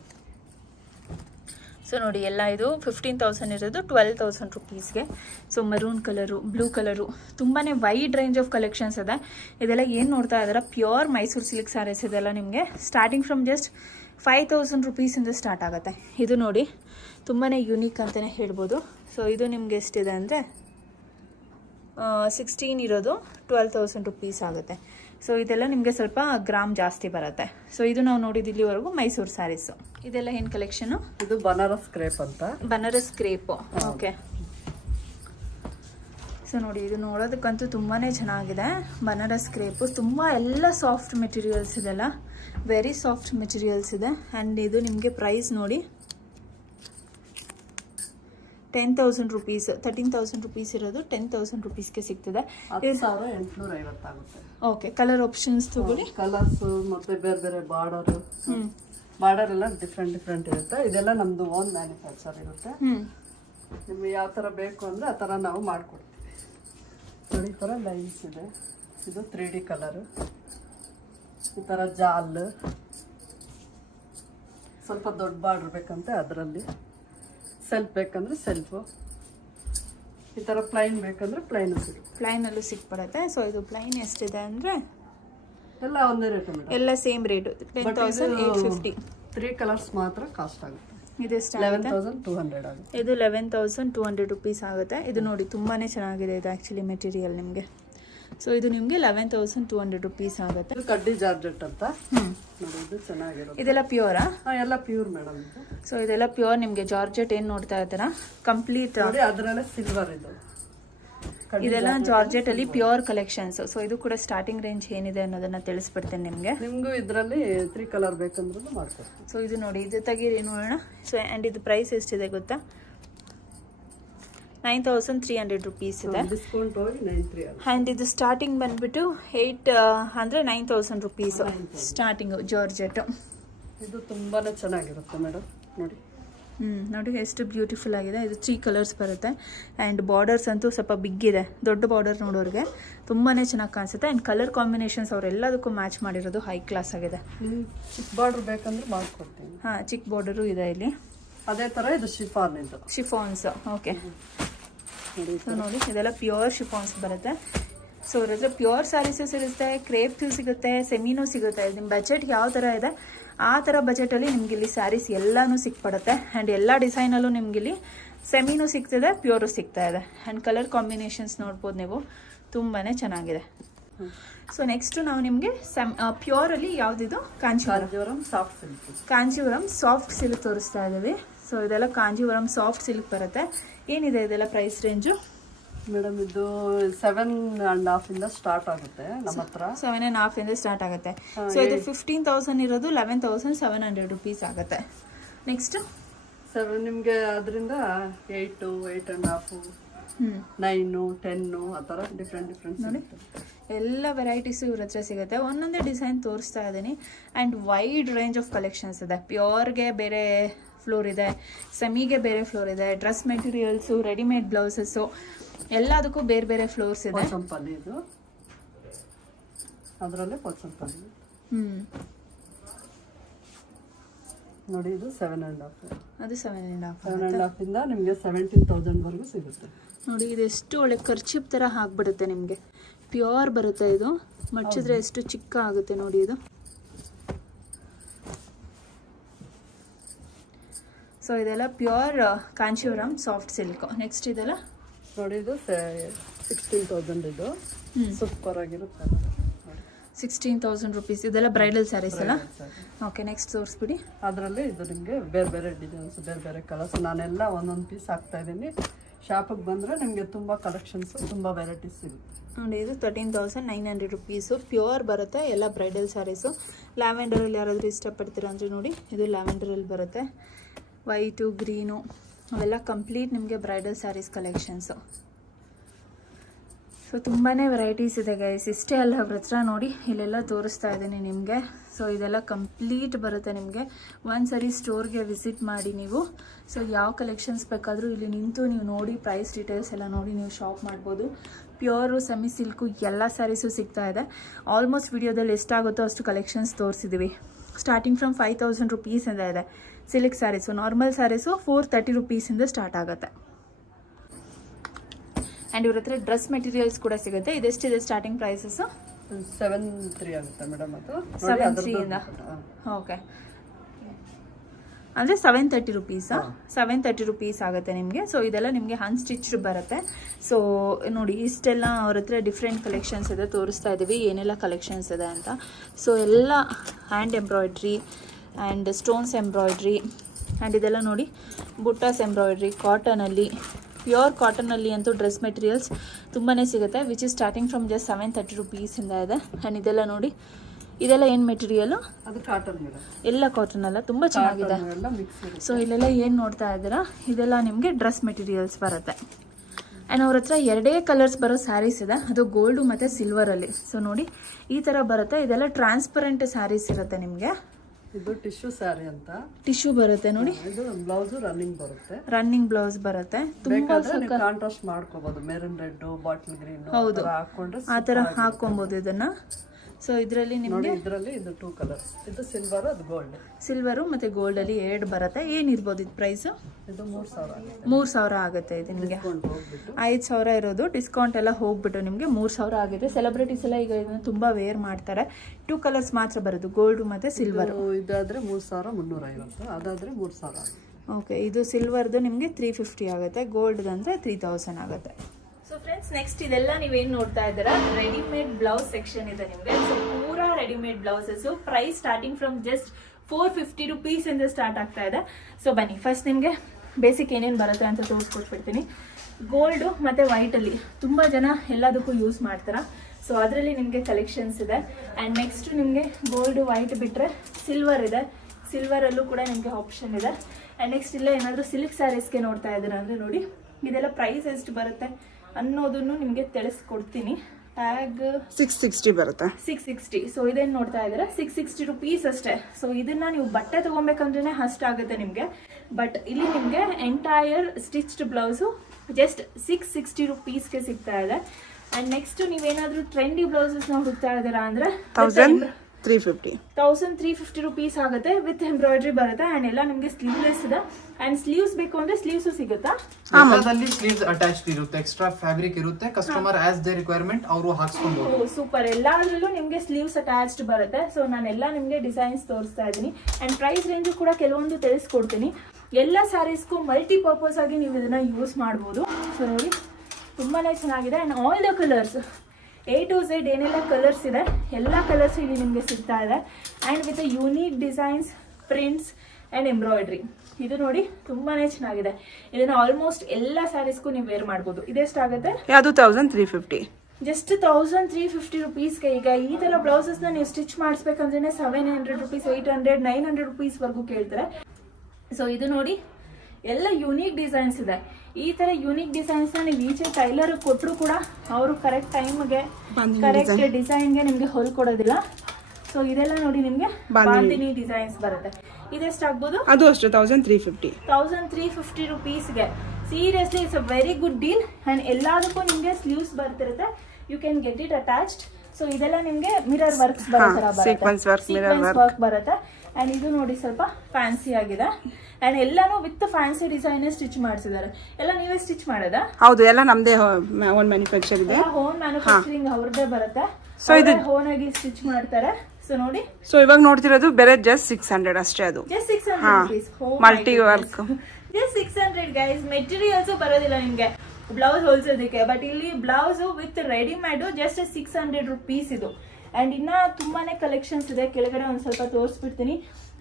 ಸೊ ನೋಡಿ ಎಲ್ಲ ಇದು 15,000 ಇರೋದು 12,000 rupeesಗೆ. So maroon colour, blue colour, ತುಂಬಾ ವೈಡ್ ರೇಂಜ್ ಆಫ್ ಕಲೆಕ್ಷನ್ಸ್ ಇದೆ. ಇದೆಲ್ಲ ಏನು ನೋಡ್ತಾ ಇದ್ದಾರೆ ಪ್ಯೂರ್ ಮೈಸೂರು ಸಿಲ್ಕ್ ಸ್ಯಾರೀಸ್. ಇದೆಲ್ಲ ನಿಮಗೆ ಸ್ಟಾರ್ಟಿಂಗ್ ಫ್ರಮ್ ಜಸ್ಟ್ 5000 rupees ಇಂದ ಸ್ಟಾರ್ಟ್ ಆಗುತ್ತೆ. ಇದು ನೋಡಿ ತುಂಬಾ ಯುನೀಕ್ ಅಂತಲೇ ಹೇಳ್ಬೋದು. ಸೊ ಇದು ನಿಮ್ಗೆ ಎಷ್ಟಿದೆ ಅಂದರೆ 16 ಇರೋದು 12,000 rupees ಆಗುತ್ತೆ. ಸೊ ಇದೆಲ್ಲ ನಿಮಗೆ ಸ್ವಲ್ಪ ಗ್ರಾಮ್ ಜಾಸ್ತಿ ಬರುತ್ತೆ. ಸೊ ಇದು ನಾವು ನೋಡಿದ್ದು ಇಲ್ಲಿವರೆಗೂ ಮೈಸೂರು ಸ್ಯಾರೀಸು. ಇದೆಲ್ಲ ಏನು ಕಲೆಕ್ಷನು? ಇದು ಬನಾರಸ್ ಕ್ರೇಪ್ ಅಂತ. ಬನಾರಸ್ ಕ್ರೇಪ್. ಓಕೆ. ಸೊ ನೋಡಿ ಇದು ನೋಡೋದಕ್ಕಂತೂ ತುಂಬಾ ಚೆನ್ನಾಗಿದೆ. ಬನಾರಸ್ ಕ್ರೇಪು ತುಂಬ ಎಲ್ಲ ಸಾಫ್ಟ್ ಮೆಟೀರಿಯಲ್ಸ್ ಇದೆಲ್ಲ, ವೆರಿ ಸಾಫ್ಟ್ ಮೆಟೀರಿಯಲ್ಸ್ ಇದೆ. ಆ್ಯಂಡ್ ಇದು ನಿಮಗೆ ಪ್ರೈಸ್ ನೋಡಿ 10,000 rupees. 13,000 rupees ಇರೋದು 10,000 rupeesಗೆ ಸಿಗ್ತದೆ. 10,850 ಆಗುತ್ತೆ. ಓಕೆ, ಕಲರ್ ಆಪ್ಷನ್ಸ್ ತಗೊಳ್ಳಿ. ಕಲರ್ಸ್ ಮತ್ತೆ ಬೇರೆ ಬೇರೆ ಬಾರ್ಡರ್ ಎಲ್ಲ ಡಿಫ್ರೆಂಟ್ ಇರುತ್ತೆ. ಇದೆಲ್ಲ ನಮ್ದು ಓನ್ ಮ್ಯಾನುಫ್ಯಾಕ್ಚರ್ ಇರುತ್ತೆ. ನಿಮ್ಗೆ ಯಾವ ತರ ಬೇಕು ಅಂದ್ರೆ ಆ ತರ ನಾವು ಮಾಡ್ಕೊಡ್ತೀವಿ. ನೋಡಿ ಈ ತರ ಲೈನ್ಸ್ ಇದೆ. ಇದು 3D ಕಲರ್. ಈ ತರ ಜಾಲ್, ಸ್ವಲ್ಪ ದೊಡ್ಡ ಬಾರ್ಡರ್ ಬೇಕಂತ ಅದರಲ್ಲಿ, ಸೆಲ್ಫ್ ಬೇಕಂದ್ರೆ ಸೆಲ್ಫ್, ಈ ತರ ಪ್ಲೈನ್ ಬೇಕಂದ್ರೆ ಪ್ಲೈನ್ ಸಿಗುತ್ತೆ. ಪ್ಲೈನಲ್ಲೂ ಸಿಕ್ಬಿಡುತ್ತೆ. ಸೊ ಇದು ಪ್ಲೈನ್ ಎಷ್ಟಿದೆ ಅಂದರೆ ಎಲ್ಲ ಒಂದೇ ರೇಟ್ ಮೇಡಮ್. ಎಲ್ಲ ಸೇಮ್ ರೇಟು 10,850. 3 ಕಲರ್ಸ್ ಮಾತ್ರ ಕಾಸ್ಟ್ ಆಗುತ್ತೆ. ಇದು ಎಷ್ಟು? 11,200 ಆಗುತ್ತೆ. ಇದು 11,200 rupees ಆಗುತ್ತೆ. ಇದು ನೋಡಿ ತುಂಬಾನೇ ಚೆನ್ನಾಗಿದೆ. ಇದು ಆ್ಯಕ್ಚುಲಿ ಮೆಟೀರಿಯಲ್ ನಿಮಗೆ. ಸೊ ಇದು ನಿಮಗೆ 11,200 rupees ಆಗುತ್ತೆ. ಇದು ಕಡ್ಡಿ ಜಾರ್ಜೆಟ್ ಅಂತ. ನೋಡಿ ಇದು ಚೆನ್ನಾಗಿರುತ್ತೆ. ಇದೆಲ್ಲ ಪ್ಯೂರಾ? ಎಲ್ಲ ಪ್ಯೂರ್ ಮೇಡಮ್ ಇದು. ಸೊ ಇದೆಲ್ಲ ಪ್ಯೂರ್ ನಿಮಗೆ. ಜಾರ್ಜೆಟ್ ಏನು ನೋಡ್ತಾ ಇದ್ದೀರಾ ಕಂಪ್ಲೀಟ್ ನೋಡಿ ಅದರಲ್ಲೇ ಸಿಲ್ವರ್ ಇದು. ಇದೆಲ್ಲ ಜಾರ್ಜೆಟ್ ಅಲ್ಲಿ ಪ್ಯೂರ್ ಕಲೆಕ್ಷನ್ಸ್. ಸೊ ಇದು ಕೂಡ ಸ್ಟಾರ್ಟಿಂಗ್ ರೇಂಜ್ ಏನಿದೆ ಅನ್ನೋದನ್ನ ತಿಳಿಸ್ಬಿಡ್ತೇನೆ ನಿಮಗೆ. ನಿಮ್ಗೂ ಇದರಲ್ಲಿ 3 ಕಲರ್ ಬೇಕಂದ್ರೂ ಮಾಡ್ಕೊಡ್ತೀನಿ. ಸೊ ಇದು ನೋಡಿ, ಇದು ತೆಗೀರಿ ನೋಡೋಣ. ಸೊ ಆ್ಯಂಡ್ ಇದು ಪ್ರೈಸ್ ಎಷ್ಟಿದೆ ಗೊತ್ತಾ? 9,300 rupees ಇದೆ. ಡಿಸ್ಕೌಂಟ್ ಹೋಗಿ 9,300 ಆಗುತ್ತೆ. ಆ್ಯಂಡ್ ಇದು ಸ್ಟಾರ್ಟಿಂಗ್ ಬಂದ್ಬಿಟ್ಟು 8 ಅಂದರೆ 9,000 rupees ಸ್ಟಾರ್ಟಿಂಗು ಜಾರ್ಜೆಟ್. ಇದು ತುಂಬಾನೇ ಚೆನ್ನಾಗಿರುತ್ತೆ ಮೇಡಮ್. ನೋಡಿ ನೋಡಿ ಎಷ್ಟು ಬ್ಯೂಟಿಫುಲ್ ಆಗಿದೆ. ಇದು 3 ಕಲರ್ಸ್ ಬರುತ್ತೆ. ಆ್ಯಂಡ್ ಬಾರ್ಡರ್ಸ್ ಅಂತೂ ಸ್ವಲ್ಪ ಬಿಗ್ ಇದೆ. ದೊಡ್ಡ ಬಾರ್ಡರ್ ನೋಡೋರಿಗೆ ತುಂಬಾ ಚೆನ್ನಾಗಿ ಕಾಣಿಸುತ್ತೆ. ಆ್ಯಂಡ್ ಕಲರ್ ಕಾಂಬಿನೇಷನ್ಸ್ ಅವರೆಲ್ಲದಕ್ಕೂ ಮ್ಯಾಚ್ ಮಾಡಿರೋದು ಹೈ ಕ್ಲಾಸ್ ಆಗಿದೆ. ಚಿಕ್ಕ ಬಾರ್ಡರ್ ಬೇಕಂದ್ರೆ ಮಾಡ್ಕೊಡ್ತೀನಿ. ಚಿಕ್ಕ ಬಾರ್ಡರು ಇದೆ ಇಲ್ಲಿ. ಅದೇ ಥರ ಇದು ಶಿಫಾನ್. ಇದು ಶಿಫಾನ್ಸ್. ಓಕೆ. ಸೊ ನೋಡಿ ಇದೆಲ್ಲ ಪ್ಯೂರ್ ಶಿಫಾನ್ಸ್ ಬರುತ್ತೆ. ಸೊ ಅವ್ರ ಹತ್ರ ಪ್ಯೂರ್ ಸ್ಯಾರೀಸು ಸಿಗುತ್ತೆ, ಕ್ರೇಪ್ ಸಿಗುತ್ತೆ, ಸೆಮಿನೂ ಸಿಗುತ್ತೆ. ನಿಮ್ಮ ಬಜೆಟ್ ಯಾವ ಥರ ಇದೆ ಆ ಥರ ಬಜೆಟಲ್ಲಿ ನಿಮ್ಗೆ ಇಲ್ಲಿ ಸ್ಯಾರೀಸ್ ಎಲ್ಲನೂ ಸಿಕ್ಬಿಡುತ್ತೆ. ಆ್ಯಂಡ್ ಎಲ್ಲ ಡಿಸೈನಲ್ಲೂ ನಿಮ್ಗಿಲ್ಲಿ ಸೆಮಿನೂ ಸಿಗ್ತಿದೆ, ಪ್ಯೂರು ಸಿಗ್ತಾ ಇದೆ. ಆ್ಯಂಡ್ ಕಲರ್ ಕಾಂಬಿನೇಷನ್ಸ್ ನೋಡ್ಬೋದು ನೀವು, ತುಂಬಾ ಚೆನ್ನಾಗಿದೆ. ಸೊ ನೆಕ್ಸ್ಟು ನಾವು ನಿಮಗೆ ಪ್ಯೂರಲ್ಲಿ ಯಾವುದಿದು Kanjeevaram soft silk. Kanjeevaram soft silk ತೋರಿಸ್ತಾ ಇದ್ದೀವಿ. ಸೊ ಇದೆಲ್ಲ ಕಾಂಜೀವರಂ ಸಾಫ್ಟ್ ಸಿಲ್ಕ್ ಬರುತ್ತೆ. ಏನಿದೆ ಇದೆಲ್ಲ ಪ್ರೈಸ್ ರೇಂಜು? ಮೇಡಮ್ ಇದು 7.5 ಇಂದ ಸ್ಟಾರ್ಟ್ ಆಗುತ್ತೆ ನಮ್ಮ ಹತ್ರ. 7.5 ಇಂದ ಸ್ಟಾರ್ಟ್ ಆಗುತ್ತೆ. ಸೊ ಇದು 15,000 ಇರೋದು 11,700 ರುಪೀಸ್ ಆಗುತ್ತೆ. ನೆಕ್ಸ್ಟ್ 7 ನಿಮಗೆ ಅದರಿಂದ 8, 8.5, 9, 10 ಆ ಥರ ಡಿಫ್ರೆಂಟ್ ನೋಡಿ ಎಲ್ಲ ವೆರೈಟೀಸು ಇವ್ರ ಹತ್ರ ಸಿಗುತ್ತೆ. ಒಂದೊಂದೇ ಡಿಸೈನ್ ತೋರಿಸ್ತಾ ಇದ್ದೀನಿ. And wide range of collections ಇದೆ. ಪ್ಯೂರ್ಗೆ ಬೇರೆ ಫ್ಲೋರ್ ಇದೆ, ಸೆಮಿಗೆ ಬೇರೆ ಫ್ಲೋರ್ ಇದೆ, ಡ್ರೆಸ್ ಮೆಟೀರಿಯಲ್ಸು, ರೆಡಿಮೇಡ್ ಬ್ಲೌಸಸ್ಸು ಎಲ್ಲದಕ್ಕೂ ಬೇರೆ ಬೇರೆ ಫ್ಲೋರ್ಸ್ ಇದೆ. ಸಂಪಲ್ಲಿ ಇದು ಅದರಲ್ಲೇ ಪೋಚಂಪಲ್ಲಿ ನೋಡಿ, ಇದು 7.5. ಅದು 7.5. 7.5 ಇಂದ ನಿಮಗೆ 17,000 ವರೆಗೂ ಸಿಗುತ್ತೆ. ನೋಡಿ ಇದೆಷ್ಟು ಒಳ್ಳೆ ಖರ್ಚಿಪ್ ಥರ ಹಾಕ್ಬಿಡುತ್ತೆ ನಿಮಗೆ. ಪ್ಯೂರ್ ಬರುತ್ತೆ ಇದು, ಮಡ್ಚಿದ್ರೆ ಎಷ್ಟು ಚಿಕ್ಕ ಆಗುತ್ತೆ ನೋಡಿ ಇದು. ಸೊ ಇದೆಲ್ಲ pure Kanjeevaram soft silk. Next ಇದೆಲ್ಲ ನೋಡಿ ಇದು 16,000 ಇದು ಸೂಪರ್ ಆಗಿರುತ್ತೆ. 16,000 ರುಪೀಸ್. ಇದೆಲ್ಲ ಬ್ರೈಡಲ್ ಸ್ಯಾರೀಸ್ ಅಲ್ಲ? ಓಕೆ, ನೆಕ್ಸ್ಟ್ ತೋರಿಸ್ಬಿಡಿ. ಅದರಲ್ಲಿ ಇದು ನಿಮಗೆ ಬೇರೆ ಬೇರೆ ಡಿಸೈನ್ಸ್, ಬೇರೆ ಬೇರೆ ಕಲರ್ಸ್. ನಾನೆಲ್ಲ ಒಂದೊಂದು ಪೀಸ್ ಹಾಕ್ತಾ ಇದ್ದೀನಿ. ಶಾಪಿಗೆ ಬಂದರೆ ನಿಮಗೆ ತುಂಬ ಕಲೆಕ್ಷನ್ಸು, ತುಂಬ ವೆರೈಟೀಸ್ ಸಿಗುತ್ತೆ. ನೋಡಿ ಇದು 13,900 ರುಪೀಸು. ಪ್ಯೂರ್ ಬರುತ್ತೆ, ಎಲ್ಲ ಬ್ರೈಡಲ್ ಸ್ಯಾರೀಸು. ಲ್ಯಾವೆಂಡರಲ್ಲಿ ಯಾರಾದರೂ ಇಷ್ಟಪಡ್ತೀರಾ ಅಂದರೆ ನೋಡಿ, ಇದು ಲ್ಯಾವೆಂಡರಲ್ಲಿ ಬರುತ್ತೆ. ವೈಟು, ಗ್ರೀನು ಅವೆಲ್ಲ ಕಂಪ್ಲೀಟ್ ನಿಮಗೆ ಬ್ರೈಡಲ್ ಸ್ಯಾರೀಸ್ ಕಲೆಕ್ಷನ್ಸು. ಸೊ ತುಂಬಾ ವೆರೈಟೀಸ್ ಇದೆ ಗೈಸ್. ಇಷ್ಟೇ ಅಲ್ಲ ಅವ್ರ ಹತ್ರ ನೋಡಿ, ಇಲ್ಲೆಲ್ಲ ತೋರಿಸ್ತಾ ಇದ್ದೀನಿ ನಿಮಗೆ. ಸೊ ಇದೆಲ್ಲ ಕಂಪ್ಲೀಟ್ ಬರುತ್ತೆ ನಿಮಗೆ. ಒಂದ್ಸರಿ ಸ್ಟೋರ್ಗೆ ವಿಸಿಟ್ ಮಾಡಿ ನೀವು. ಸೊ ಯಾವ ಕಲೆಕ್ಷನ್ಸ್ ಬೇಕಾದರೂ ಇಲ್ಲಿ ನಿಂತು ನೀವು ನೋಡಿ, ಪ್ರೈಸ್ ಡೀಟೇಲ್ಸ್ ಎಲ್ಲ ನೋಡಿ ನೀವು ಶಾಪ್ ಮಾಡ್ಬೋದು. ಪ್ಯೂರು, ಸೆಮಿ ಸಿಲ್ಕು ಎಲ್ಲ ಸ್ಯಾರೀಸು ಸಿಗ್ತಾ ಇದೆ. ಆಲ್ಮೋಸ್ಟ್ ವಿಡಿಯೋದಲ್ಲಿ ಎಷ್ಟಾಗುತ್ತೋ ಅಷ್ಟು ಕಲೆಕ್ಷನ್ಸ್ ತೋರಿಸಿದ್ದೀವಿ. ಸ್ಟಾರ್ಟಿಂಗ್ ಫ್ರಮ್ 5,000 ರುಪೀಸಿಂದ ಇದೆ ಸಿಲ್ಕ್ ಸ್ಯಾರೀಸು. ನಾರ್ಮಲ್ ಸ್ಯಾರೀಸು 430 ರುಪೀಸಿಂದ ಸ್ಟಾರ್ಟ್ ಆಗುತ್ತೆ. ಆ್ಯಂಡ್ ಇವ್ರ ಹತ್ರ ಡ್ರೆಸ್ ಮೆಟೀರಿಯಲ್ಸ್ ಕೂಡ ಸಿಗುತ್ತೆ. ಇದೆಷ್ಟಿದೆ ಸ್ಟಾರ್ಟಿಂಗ್ ಪ್ರೈಸಸ್? 7.3 ಆಗುತ್ತೆ ಮೇಡಮ್. ಅದು 7.3 ಇಂದ. ಓಕೆ, ಅಂದರೆ 730 ರುಪೀಸಾ? 730 ರುಪೀಸ್ ಆಗುತ್ತೆ ನಿಮಗೆ. ಸೊ ಇದೆಲ್ಲ ನಿಮಗೆ ಅನ್ಸ್ಟಿಚ್ಡ್ ಬರುತ್ತೆ. ಸೊ ನೋಡಿ ಇಷ್ಟೆಲ್ಲ ಅವ್ರ ಹತ್ರ ಡಿಫ್ರೆಂಟ್ ಕಲೆಕ್ಷನ್ಸ್ ಇದೆ, ತೋರಿಸ್ತಾ ಇದ್ದೀವಿ ಏನೆಲ್ಲ ಕಲೆಕ್ಷನ್ಸ್ ಇದೆ ಅಂತ. ಸೊ ಎಲ್ಲ hand embroidery and stones embroidery and ಇದೆಲ್ಲ ನೋಡಿ ಬುಟ್ಟಾಸ್ ಎಂಬ್ರಾಯ್ಡ್ರಿ, ಕಾಟನಲ್ಲಿ, ಪ್ಯೂರ್ ಕಾಟನಲ್ಲಿ ಅಂತೂ ಡ್ರೆಸ್ ಮೆಟೀರಿಯಲ್ಸ್ ತುಂಬಾ ಸಿಗುತ್ತೆ. Which is starting from just 730 ರುಪೀಸಿಂದ ಇದೆ. ಆ್ಯಂಡ್ ಇದೆಲ್ಲ ನೋಡಿ, ಇದೆಲ್ಲ ಏನು ಮೆಟೀರಿಯಲ್? ಅದು ಕಾಟನ್ ಮೇಡಮ್. ಎಲ್ಲ ಕಾಟನ್ ಅಲ್ಲ, ತುಂಬ ಚೆನ್ನಾಗಿದೆ. ಸೊ ಇಲ್ಲೆಲ್ಲ ಏನು ನೋಡ್ತಾ ಇದ್ದೀರಾ, ಇದೆಲ್ಲ ನಿಮಗೆ ಡ್ರೆಸ್ ಮೆಟೀರಿಯಲ್ಸ್ ಬರುತ್ತೆ. ಆ್ಯಂಡ್ ಅವ್ರ ಹತ್ರ 2 ಕಲರ್ಸ್ ಬರೋ ಸ್ಯಾರೀಸ್ ಇದೆ, ಅದು ಗೋಲ್ಡು ಮತ್ತು ಸಿಲ್ವರಲ್ಲಿ. ಸೊ ನೋಡಿ ಈ ಥರ ಬರುತ್ತೆ. ಇದೆಲ್ಲ ಟ್ರಾನ್ಸ್ಪರೆಂಟ್ ಸ್ಯಾರೀಸ್ ಇರುತ್ತೆ ನಿಮಗೆ. ಇದು ಟಿಶ್ಯೂ ಸ್ಯಾರಿ ಅಂತ ಟಿಶ್ಯೂ ಬರುತ್ತೆ ನೋಡಿ. ಇದು ಬ್ಲೌಸ್ ರನ್ನಿಂಗ್ ಬರುತ್ತೆ. ರನ್ನಿಂಗ್ ಬ್ಲೌಸ್ ಬರುತ್ತೆ. ತುಂಬಾ ಕಾಂಟ್ರಾಸ್ಟ್ ಮಾಡ್ಕೋಬಹುದು. ಮೆರೂನ್ ರೆಡ್, ಬಾಟಲ್ ಗ್ರೀನ್ ಹೌದು, ಹಾಕೊಂಡ್ರೆ ಆ ಥರ ಹಾಕೊಬಹುದು ಇದನ್ನ. ಸೊ ಇದರಲ್ಲಿ ನಿಮಗೆ ಇದರಲ್ಲಿ ಇದು 2 ಕಲರ್ಸ್, ಇದು ಸಿಲ್ವರ್, ಅದು ಗೋಲ್ಡ್. ಸಿಲ್ವರು ಮತ್ತು ಗೋಲ್ಡಲ್ಲಿ 2 ಬರುತ್ತೆ. ಏನಿರ್ಬೋದು ಇದು ಪ್ರೈಸು? ಇದು 3,000. 3,000 ಆಗುತ್ತೆ ಇದು ನಿಮಗೆ. 5,000 ಇರೋದು, ಡಿಸ್ಕೌಂಟ್ ಎಲ್ಲ ಹೋಗ್ಬಿಟ್ಟು ನಿಮಗೆ 3,000 ಆಗಿದೆ. ಸೆಲೆಬ್ರಿಟೀಸ್ ಎಲ್ಲ ಈಗ ಇದನ್ನು ತುಂಬ ವೇರ್ ಮಾಡ್ತಾರೆ. 2 ಕಲರ್ಸ್ ಮಾತ್ರ ಬರೋದು, ಗೋಲ್ಡ್ ಮತ್ತು ಸಿಲ್ವರ್. ಇದಾದ್ರೆ 3,350, ಅದಾದ್ರೆ 3,000. ಓಕೆ, ಇದು ಸಿಲ್ವರ್ದು ನಿಮಗೆ 350 ಆಗುತ್ತೆ, ಗೋಲ್ಡ್ ಅಂದರೆ 3,000 ಆಗುತ್ತೆ. ಸೊ ಫ್ರೆಂಡ್ಸ್, ನೆಕ್ಸ್ಟ್ ಇದೆಲ್ಲ ನೀವೇನು ನೋಡ್ತಾ ಇದ್ದೀರಾ, ರೆಡಿಮೇಡ್ ಬ್ಲೌಸ್ ಸೆಕ್ಷನ್ ಇದೆ ನಿಮಗೆ. ಸೊ ಪೂರಾ readymade blouses. Price starting from just 450 ರುಪೀಸಿಂದ ಸ್ಟಾರ್ಟ್ ಆಗ್ತಾ ಇದೆ. ಸೊ ಬನ್ನಿ, ಫಸ್ಟ್ ನಿಮಗೆ ಬೇಸಿಕ್ ಏನೇನು ಬರುತ್ತೆ ಅಂತ ತೋರಿಸ್ಕೊಟ್ಬಿಡ್ತೀನಿ. ಗೋಲ್ಡು ಮತ್ತು ವೈಟಲ್ಲಿ ತುಂಬ ಜನ ಎಲ್ಲದಕ್ಕೂ ಯೂಸ್ ಮಾಡ್ತಾರೆ. ಸೊ ಅದರಲ್ಲಿ ನಿಮಗೆ ಕಲೆಕ್ಷನ್ಸ್ ಇದೆ. ಆ್ಯಂಡ್ ನೆಕ್ಸ್ಟ್ ನಿಮಗೆ ಗೋಲ್ಡು ವೈಟ್ ಬಿಟ್ಟರೆ ಸಿಲ್ವರ್ ಇದೆ. ಸಿಲ್ವರಲ್ಲೂ ಕೂಡ ನಿಮಗೆ ಆಪ್ಷನ್ ಇದೆ. ಆ್ಯಂಡ್ ನೆಕ್ಸ್ಟ್ ಇಲ್ಲ ಏನಾದರೂ ಸಿಲ್ಕ್ ಸ್ಯಾರೀಸ್ಗೆ ನೋಡ್ತಾ ಇದ್ದೀರಾ ಅಂದರೆ ನೋಡಿ, ಇದೆಲ್ಲ ಪ್ರೈಸ್ ಎಷ್ಟು ಬರುತ್ತೆ ಅನ್ನೋದನ್ನು ನಿಮಗೆ ತಿಳಿಸ್ಕೊಡ್ತೀನಿ. ಟ್ಯಾಗ್ 660 ಬರುತ್ತೆ. 660. ಸೊ ಇದೇನು ನೋಡ್ತಾ ಇದ್ದೀರಾ, 660 ರುಪೀಸ್ ಅಷ್ಟೇ. ಸೊ ಇದನ್ನ ನೀವು ಬಟ್ಟೆ ತೊಗೊಬೇಕಂದ್ರೆ ಅಷ್ಟಾಗುತ್ತೆ ನಿಮಗೆ. ಬಟ್ ಇಲ್ಲಿ ನಿಮಗೆ ಎಂಟೈರ್ ಸ್ಟಿಚ್ಡ್ ಬ್ಲೌಸು ಜಸ್ಟ್ 660 ರುಪೀಸ್ಗೆ ಸಿಗ್ತಾ ಇದೆ. ಆ್ಯಂಡ್ ನೆಕ್ಸ್ಟ್ ನೀವೇನಾದರೂ ಟ್ರೆಂಡಿ ಬ್ಲೌಸಸ್ನ ಹುಡುಕ್ತಾ ಇದ್ದೀರಾ ಅಂದರೆ 1350 rupees ಆಗುತ್ತೆ ವಿತ್ ಎಂಬ್ರಾಯ್ಡ್ರಿ ಬರುತ್ತೆ ಅಂಡ್ ಎಲ್ಲ ನಿಮಗೆ ಸ್ಲೀವ್ಲೆಸ್ ಇದೆ ಅಂಡ್ ಸ್ಲೀವ್ಸ್ ಬೇಕು ಅಂದ್ರೆ ಸ್ಲೀವ್ಸ್ ಸಿಗುತ್ತಾ ಎಲ್ಲದಲ್ಲಿ ಸ್ಲೀವ್ಸ್ ಅಟ್ಯಾಚ್ಡ್ ಇರುತ್ತೆ ಎಕ್ಸ್ಟ್ರಾ ಫ್ಯಾಬ್ರಿಕ್ ಇರುತ್ತೆ ಕಸ್ಟಮರ್ ಆಸ್ ದೇ ರಿಕ್ವೈರ್ಮೆಂಟ್ ಅವರು ಹಾಕ್ಸ್ಕೊಬಹುದು ಸೂಪರ್ ಎಲ್ಲಾದ್ರಲ್ಲೂ ನಿಮಗೆ ಸ್ಲೀವ್ಸ್ ಅಟ್ಯಾಚ್ಡ್ ಬರುತ್ತೆ ಸೊ ನಾನೆಲ್ಲ ನಿಮಗೆ ಡಿಸೈನ್ಸ್ ತೋರಿಸ್ತಾ ಇದ್ದೀನಿ ಅಂಡ್ ಪ್ರೈಸ್ ರೇಂಜ್ ಕೂಡ ಕೆಲವೊಂದು ತಿಳಿಸ್ಕೊಡ್ತೀನಿ ಎಲ್ಲ ಸ್ಯಾರೀಸ್ಗೂ ಮಲ್ಟಿ ಪರ್ಪಸ್ ಆಗಿ ನೀವು ಇದನ್ನ ಯೂಸ್ ಮಾಡ್ಬೋದು ಸೊ ನೋಡಿ ತುಂಬಾನೇ ಚೆನ್ನಾಗಿದೆ and all the colours A to Z ಏನೆಲ್ಲ ಕಲರ್ಸ್ ಇದೆ ಎಲ್ಲ ಕಲರ್ಸ್ ಇಲ್ಲಿ ನಿಮಗೆ ಸಿಗ್ತಾ ಇದೆ and with unique designs prints and embroidery ಇದು ನೋಡಿ ತುಂಬಾನೇ ಚೆನ್ನಾಗಿದೆ ಇದನ್ನ ಆಲ್ಮೋಸ್ಟ್ ಎಲ್ಲ ಸ್ಯಾರೀಸ್ಗೂ ನೀವು ವೇರ್ ಮಾಡ್ಬೋದು ಇದೆಷ್ಟಾಗುತ್ತೆ ಅದು 1350 ಜಸ್ಟ್ 1350 ರುಪೀಸ್ಗೆ ಈಗ ಈ ತರ ಬ್ಲೌಸಸ್ ನೀವು ಸ್ಟಿಚ್ ಮಾಡಿಸ್ಬೇಕಂದ್ರೆ 700 ರುಪೀಸ್ 800 900 ರುಪೀಸ್ ವರ್ಗೂ ಕೇಳ್ತಾರೆ ಸೊ ಇದು ನೋಡಿ ಎಲ್ಲ ಯೂನಿಕ್ ಡಿಸೈನ್ಸ್ ಇದೆ ಈ ತರ ಯೂನಿಕ್ ಡಿಸೈನ್ಸ್ ನ ನೀವು ಈಚೆ ಟೈಲರ್ ಕೊಟ್ಟರು ಕೂಡ ಅವರು ಕರೆಕ್ಟ್ ಟೈಮ್ಗೆ ಕರೆಕ್ಟ್ ಡಿಸೈನ್ಗೆ ನಿಮ್ಗೆ ಹೊಲ್ಕೊಡೋದಿಲ್ಲ ಸೊ ಇದೆಲ್ಲ ನೋಡಿ ನಿಮ್ಗೆ ಬಾಂದಿನಿ ಡಿಸೈನ್ಸ್ ಬರುತ್ತೆ ಇದೆಷ್ಟಾಗ್ಬೋದು ಅದು ಅಷ್ಟೇ 1350 ರುಪೀಸ್ಗೆ seriously it's a very good deal and ಎಲ್ಲದಕ್ಕೂ ನಿಮ್ಗೆ ಸ್ಲೀವ್ಸ್ ಬರ್ತಿರುತ್ತೆ you can get it attached so ಇದೆಲ್ಲ ನಿಮ್ಗೆ ಮಿರರ್ ವರ್ಕ್ಸ್ ಸೀಕ್ವೆನ್ಸ್ ವರ್ಕ್ ಬರುತ್ತೆ ಅಂಡ್ ಇದು ನೋಡಿ ಸ್ವಲ್ಪ ಫ್ಯಾನ್ಸಿ ಆಗಿದೆ ಅಂಡ್ ಎಲ್ಲಾನು ವಿತ್ ಫ್ಯಾನ್ಸಿ ಡಿಸೈನ್ ಸ್ಟಿಚ್ ಮಾಡಿಸಿದ್ದಾರೆ ಎಲ್ಲ ನೀವೇ ಸ್ಟಿಚ್ ಮಾಡೋದಾ ಹೌದು ಎಲ್ಲ ನಮ್ದೇ ಓನ್ ಮ್ಯಾನುಫ್ಯಾಕ್ಚರ್ ಇದೆ ಹೋಮ್ ಮ್ಯಾನುಫ್ಯಾಕ್ಚರಿಂಗ್ ಅವ್ರದ್ದೇ ಬರುತ್ತೆ ಸೊ ಇದು ಹೋನ್ ಆಗಿ ಸ್ಟಿಚ್ ಮಾಡ್ತಾರೆ ಸೊ ನೋಡಿ ಸೊ ಇವಾಗ ನೋಡ್ತಿರೋದು ಬೇರೆ ಜಸ್ಟ್ 600 ಅಷ್ಟೇ ಅದು just 600 rupees multi work just 600 guys materials ಬರೋದಿಲ್ಲ ನಿಮ್ಗೆ ಬ್ಲೌಸ್ ಹೊಲ್ಸೋದಕ್ಕೆ ಬಟ್ ಇಲ್ಲಿ blouse with readymade just 600 rupees ಇದು ಅಂಡ್ ಇನ್ನ ತುಂಬಾನೇ ಕಲೆಕ್ಷನ್ಸ್ ಇದೆ ಕೆಳಗಡೆ ಒಂದ್ ಸ್ವಲ್ಪ ತೋರಿಸ್ಬಿಡ್ತೀನಿ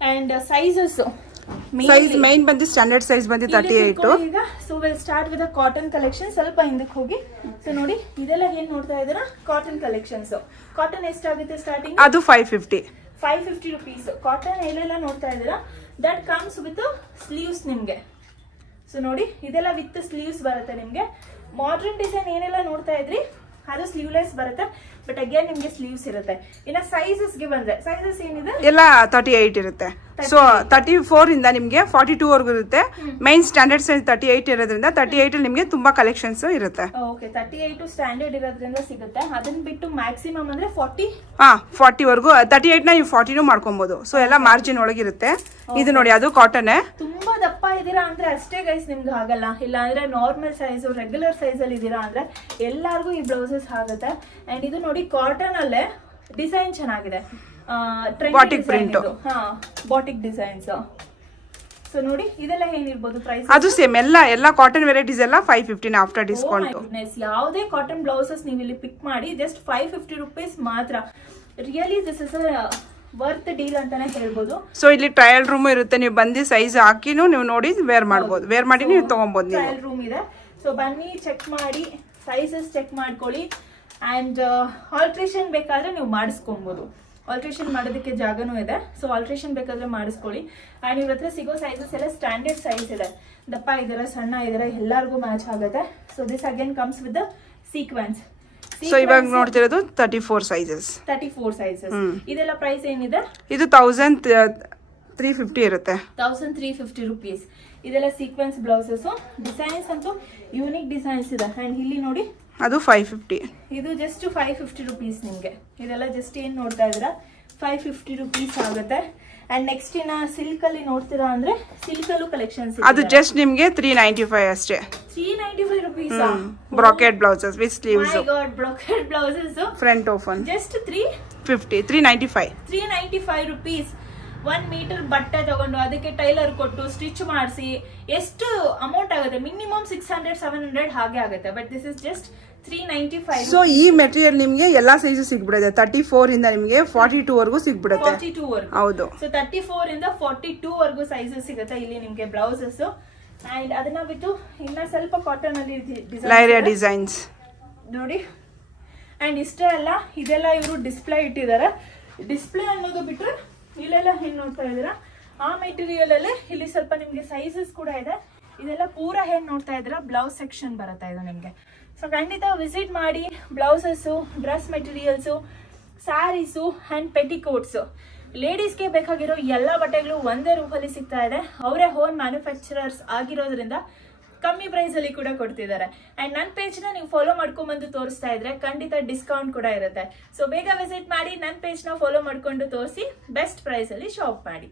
ಅಂಡ್ ಸೈಜಸ್ ಸೈಜ್ ಮೈನ್ ಬಂದು ಸ್ಟ್ಯಾಂಡರ್ಡ್ ಸೈಜ್ ಬಂದು 38 ಈಗ so will start with cotton collection ಸ್ವಲ್ಪ ಹಿಂದಕ್ಕೆ ಹೋಗಿ ಸೊ ನೋಡಿ ಇದೆಲ್ಲ ಏನ್ ನೋಡ್ತಾ ಇದ್ದೀರಾ ಕಾಟನ್ ಕಲೆಕ್ಷನ್ಸ್ ಕಾಟನ್ ಎಷ್ಟಾಗುತ್ತೆ ಸ್ಟಾರ್ಟಿಂಗ್ ಅದು 550 rupees ಕಾಟನ್ ಎಲ್ಲೆಲ್ಲ ನೋಡ್ತಾ ಇದ್ದೀರಾ ದಟ್ ಕಮ್ಸ್ ವಿತ್ ಸ್ಲೀವ್ಸ್ ನಿಮ್ಗೆ ಸೊ ನೋಡಿ ಇದೆಲ್ಲ ವಿತ್ ಸ್ಲೀವ್ಸ್ ಬರುತ್ತೆ ನಿಮ್ಗೆ ಮಾಡರ್ನ್ ಡಿಸೈನ್ ಏನೆಲ್ಲ ನೋಡ್ತಾ ಇದ್ರಿ ಅದು ಸ್ಲೀವ್ಲೆಸ್ ಬರುತ್ತೆ ಬಟ್ ಅಗೇನ್ ನಿಮ್ಗೆ ಸ್ಲೀವ್ಸ್ ಇರುತ್ತೆ ಇನ್ನ ಸೈಜಸ್ ಗೆ ಬಂದ್ರೆ ಸೈಜಸ್ ಏನಿದೆ ಎಲ್ಲ 38 ಇರುತ್ತೆ ಸೊ 34 ಇಂದ ನಿಮ್ಗೆ 42 ವರೆಗೂ ಇರುತ್ತೆ ಮೈನ್ ಸ್ಟ್ಯಾಂಡರ್ಡ್ ಸೈಜ್ 38 ಇರೋದ್ರಿಂದ 38 ಅಲ್ಲಿ ನಿಮ್ಗೆ ತುಂಬಾ ಕಲೆಕ್ಷನ್ಸ್ ಇರುತ್ತೆ ಓಕೆ 38 ಸ್ಟ್ಯಾಂಡರ್ಡ್ ಇರೋದ್ರಿಂದ ಸಿಗುತ್ತೆ ಅದನ್ನ ಬಿಟ್ಟು ಮ್ಯಾಕ್ಸಿಮಮ್ ಅಂದ್ರೆ 40 ವರೆಗೂ 38 ನ ನೀವು 40 ಮಾಡ್ಕೊಬಹುದು ಸೊ ಎಲ್ಲ ಮಾರ್ಜಿನ್ ಒಳಗಿರುತ್ತೆ ಇದು ನೋಡಿ ಅದು ಕಾಟನ್ ತುಂಬಾ ದಪ್ಪ ಇದೀರಾ ಅಂದ್ರೆ ಅಷ್ಟೇ ಗೈಸ್ ನಿಮ್ಗೆ ಆಗಲ್ಲ ಇಲ್ಲ ಅಂದ್ರೆ ನಾರ್ಮಲ್ ಸೈಜ್ ರೆಗ್ಯುಲರ್ ಸೈಜ್ ಅಲ್ಲಿ ಇದೀರಾ ಅಂದ್ರೆ ಎಲ್ಲಾರ್ಗೂ ಈ ಬ್ಲೌಸಸ್ ಆಗುತ್ತೆ ಅಂಡ್ ಇದು ನೋಡಿ ಕಾಟನ್ ಅಲ್ಲೇ ಡಿಸೈನ್ ಚೆನ್ನಾಗಿದೆ batik print batik designs so ನೋಡಿ ಇದೆಲ್ಲ ಏನಿರ್ಬೋದು ಪ್ರೈಸ್ ಅದು ಸೇಮ್ ಎಲ್ಲ ಕಾಟನ್ ವೆರೈಟೀಸ್ ಎಲ್ಲ 550 ಆಫ್ಟರ್ ಡಿಸ್ಕೌಂಟ್ ಯಾವುದೇ ಕಾಟನ್ ಬ್ಲೌಸಸ್ ನೀವು ಇಲ್ಲಿ ಪಿಕ್ ಮಾಡಿ ಜಸ್ಟ್ 550 rupees ಮಾತ್ರ really this is worth deal ಅಂತಾನೆ ಹೇಳ್ಬೋದು ಸೊ ಇಲ್ಲಿ ಟ್ರಯಲ್ ರೂಮ್ ಇರುತ್ತೆ ನೀವು ಬಂದು ಸೈಜ್ ಹಾಕಿನೂ ನೀವು ನೋಡಿ ವೇರ್ ಮಾಡಬಹುದು ವೇರ್ ಮಾಡಿ ನೀವು ತಗೊಬಹುದು ಟ್ರಯಲ್ ರೂಮ್ ಇದೆ ಸೊ ಬನ್ನಿ ಚೆಕ್ ಮಾಡಿ ಸೈಜಸ್ ಚೆಕ್ ಮಾಡ್ಕೊಳ್ಳಿ ಅಂಡ್ ಆಲ್ಟ್ರೇಷನ್ ಬೇಕಾದ್ರೆ ನೀವು ಮಾಡಿಸ್ಕೊಬಹುದು ಆಲ್ಟ್ರೇಷನ್ ಮಾಡೋದಕ್ಕೆ ಜಾಗನೂ ಇದೆ ಸೊ ಆಲ್ಟ್ರೇಷನ್ ಬೇಕಾದ್ರೆ ಮಾಡಿಸ್ಕೊಳ್ಳಿ ಅಂಡ್ ಇವ್ರ ಹತ್ರ ಸಿಗೋ ಸೈಜಸ್ ಎಲ್ಲ ಸ್ಟ್ಯಾಂಡರ್ಡ್ ಸೈಜ್ ಇದೆ ದಪ್ಪ ಇದರ ಸಣ್ಣ ಇದರ ಎಲ್ಲರಿಗೂ ಮ್ಯಾಚ್ ಆಗುತ್ತೆ so this again comes with sequence so ಇವಾಗ ನೋಡ್ತಿರೋದು 34 ಸೈಜಸ್ ಇದೆಲ್ಲ ಪ್ರೈಸ್ ಏನಿದೆ ಇದು 1350 ಇರುತ್ತೆ 1350 rupees ಇದೆಲ್ಲ ಸೀಕ್ವೆನ್ಸ್ ಬ್ಲೌಸಸ್ ಡಿಸೈನ್ಸ್ ಅಂತೂ ಯೂನಿಕ್ ಡಿಸೈನ್ಸ್ ಇದೆ ಅಂಡ್ ಇಲ್ಲಿ ನೋಡಿ ಅದು 550 ಇದು ಜಸ್ಟ್ 550 rupees ನಿಮ್ಗೆ ಇದೆಲ್ಲ ಜಸ್ಟ್ ಏನ್ ನೋಡ್ತಾ ಇದ್ದೀರಾ 550 rupees ಆಗುತ್ತೆ ಅಂಡ್ ನೆಕ್ಸ್ಟ್ ಇನ್ನ ಸಿಲ್ಕ್ ಅಲ್ಲಿ ನೋಡ್ತೀರಾ ಅಂದ್ರೆ ಸಿಲ್ಕ್ ಅಲ್ಲೂ ಕಲೆಕ್ಷನ್ಸ್ ಅದು ಜಸ್ಟ್ ನಿಮ್ಗೆ 395 ಅಷ್ಟೇ 395 rupees bracket blouses with sleeves my god bracket blouses front open just 395 rupees 1 metre ಬಟ್ಟೆ ತಗೊಂಡು ಅದಕ್ಕೆ ಟೈಲರ್ ಕೊಟ್ಟು ಸ್ಟಿಚ್ ಮಾಡಿಸಿ ಎಷ್ಟು ಅಮೌಂಟ್ ಆಗುತ್ತೆ ಮಿನಿಮಮ್ 600-700 ಹಾಗೆ ಆಗುತ್ತೆ but this is just 395 so ಈ ಮೆಟೀರಿಯಲ್ ನಿಮ್ಗೆ ಎಲ್ಲಾ ಸೈಜ್ ಸಿಗ್ಬಿಡುತ್ತೆ 34 ಇಂದ ನಿಮ್ಗೆ 42 ವರೆಗೂ ಸಿಗ್ಬಿಡುತ್ತೆ 42 ವರೆಗೂ ಹೌದು ಸೊ 34 ಇಂದ 42 ವರೆಗೂ ಸೈಜಸ್ ಸಿಗುತ್ತೆ ಇಲ್ಲಿ ನಿಮ್ಗೆ ಬ್ಲೌಸಸ್ ಅಂಡ್ ಅದನ್ನ ಬಿಟ್ಟು ಇನ್ನ ಸ್ವಲ್ಪ ಕಾಟನ್ ಅಲ್ಲಿ ಲೈರಿಯಾ ಡಿಸೈನ್ಸ್ ನೋಡಿ ಅಂಡ್ ಇಷ್ಟೇ ಅಲ್ಲ ಇದೆಲ್ಲ ಇವರು ಡಿಸ್ಪ್ಲೇ ಇಟ್ಟಿದ್ದಾರೆ ಡಿಸ್ಪ್ಲೇ ಅನ್ನೋದು ಬಿಟ್ರೆ ಇಲ್ಲೆಲ್ಲ ಏನ್ ನೋಡ್ತಾ ಇದ್ದೀರಾ ಆ ಮೆಟೀರಿಯಲ್ ಅಲ್ಲೇ ಇಲ್ಲಿ ಸ್ವಲ್ಪ ನಿಮ್ಗೆ ಸೈಜಸ್ ಕೂಡ ಇದೆ ಇದೆಲ್ಲ ಪೂರ ಏನ್ ನೋಡ್ತಾ ಇದ್ದೀರಾ ಬ್ಲೌಸ್ ಸೆಕ್ಷನ್ ಬರುತ್ತೆ ಇದು ನಿಮ್ಗೆ ಸೊ ಖಂಡಿತ ವಿಸಿಟ್ ಮಾಡಿ blouses dress materials sarees and petticoats ಲೇಡೀಸ್ಗೆ ಬೇಕಾಗಿರೋ ಎಲ್ಲ ಬಟ್ಟೆಗಳು ಒಂದೇ ರೂಪಲ್ಲಿ ಸಿಗ್ತಾ ಇದೆ ಅವರೇ ಹೋನ್ ಮ್ಯಾನುಫ್ಯಾಕ್ಚರರ್ಸ್ ಆಗಿರೋದ್ರಿಂದ ಕಮ್ಮಿ ಪ್ರೈಸ್ ಅಲ್ಲಿ ಕೂಡ ಕೊಡ್ತಿದ್ದಾರೆ. ಅಂಡ್ ನನ್ನ ಪೇಜ್ ನ ನೀವು ಫಾಲೋ ಮಾಡ್ಕೊಂಡ್ಬಂದು ತೋರಿಸ್ತಾ ಇದ್ರೆ ಖಂಡಿತ ಡಿಸ್ಕೌಂಟ್ ಕೂಡ ಇರುತ್ತೆ. ಸೊ ಬೇಗ ವಿಸಿಟ್ ಮಾಡಿ, ನನ್ನ ಪೇಜ್ ನ ಫಾಲೋ ಮಾಡ್ಕೊಂಡು ತೋರಿಸಿ, ಬೆಸ್ಟ್ ಪ್ರೈಸ್ ಅಲ್ಲಿ ಶಾಪ್ ಮಾಡಿ.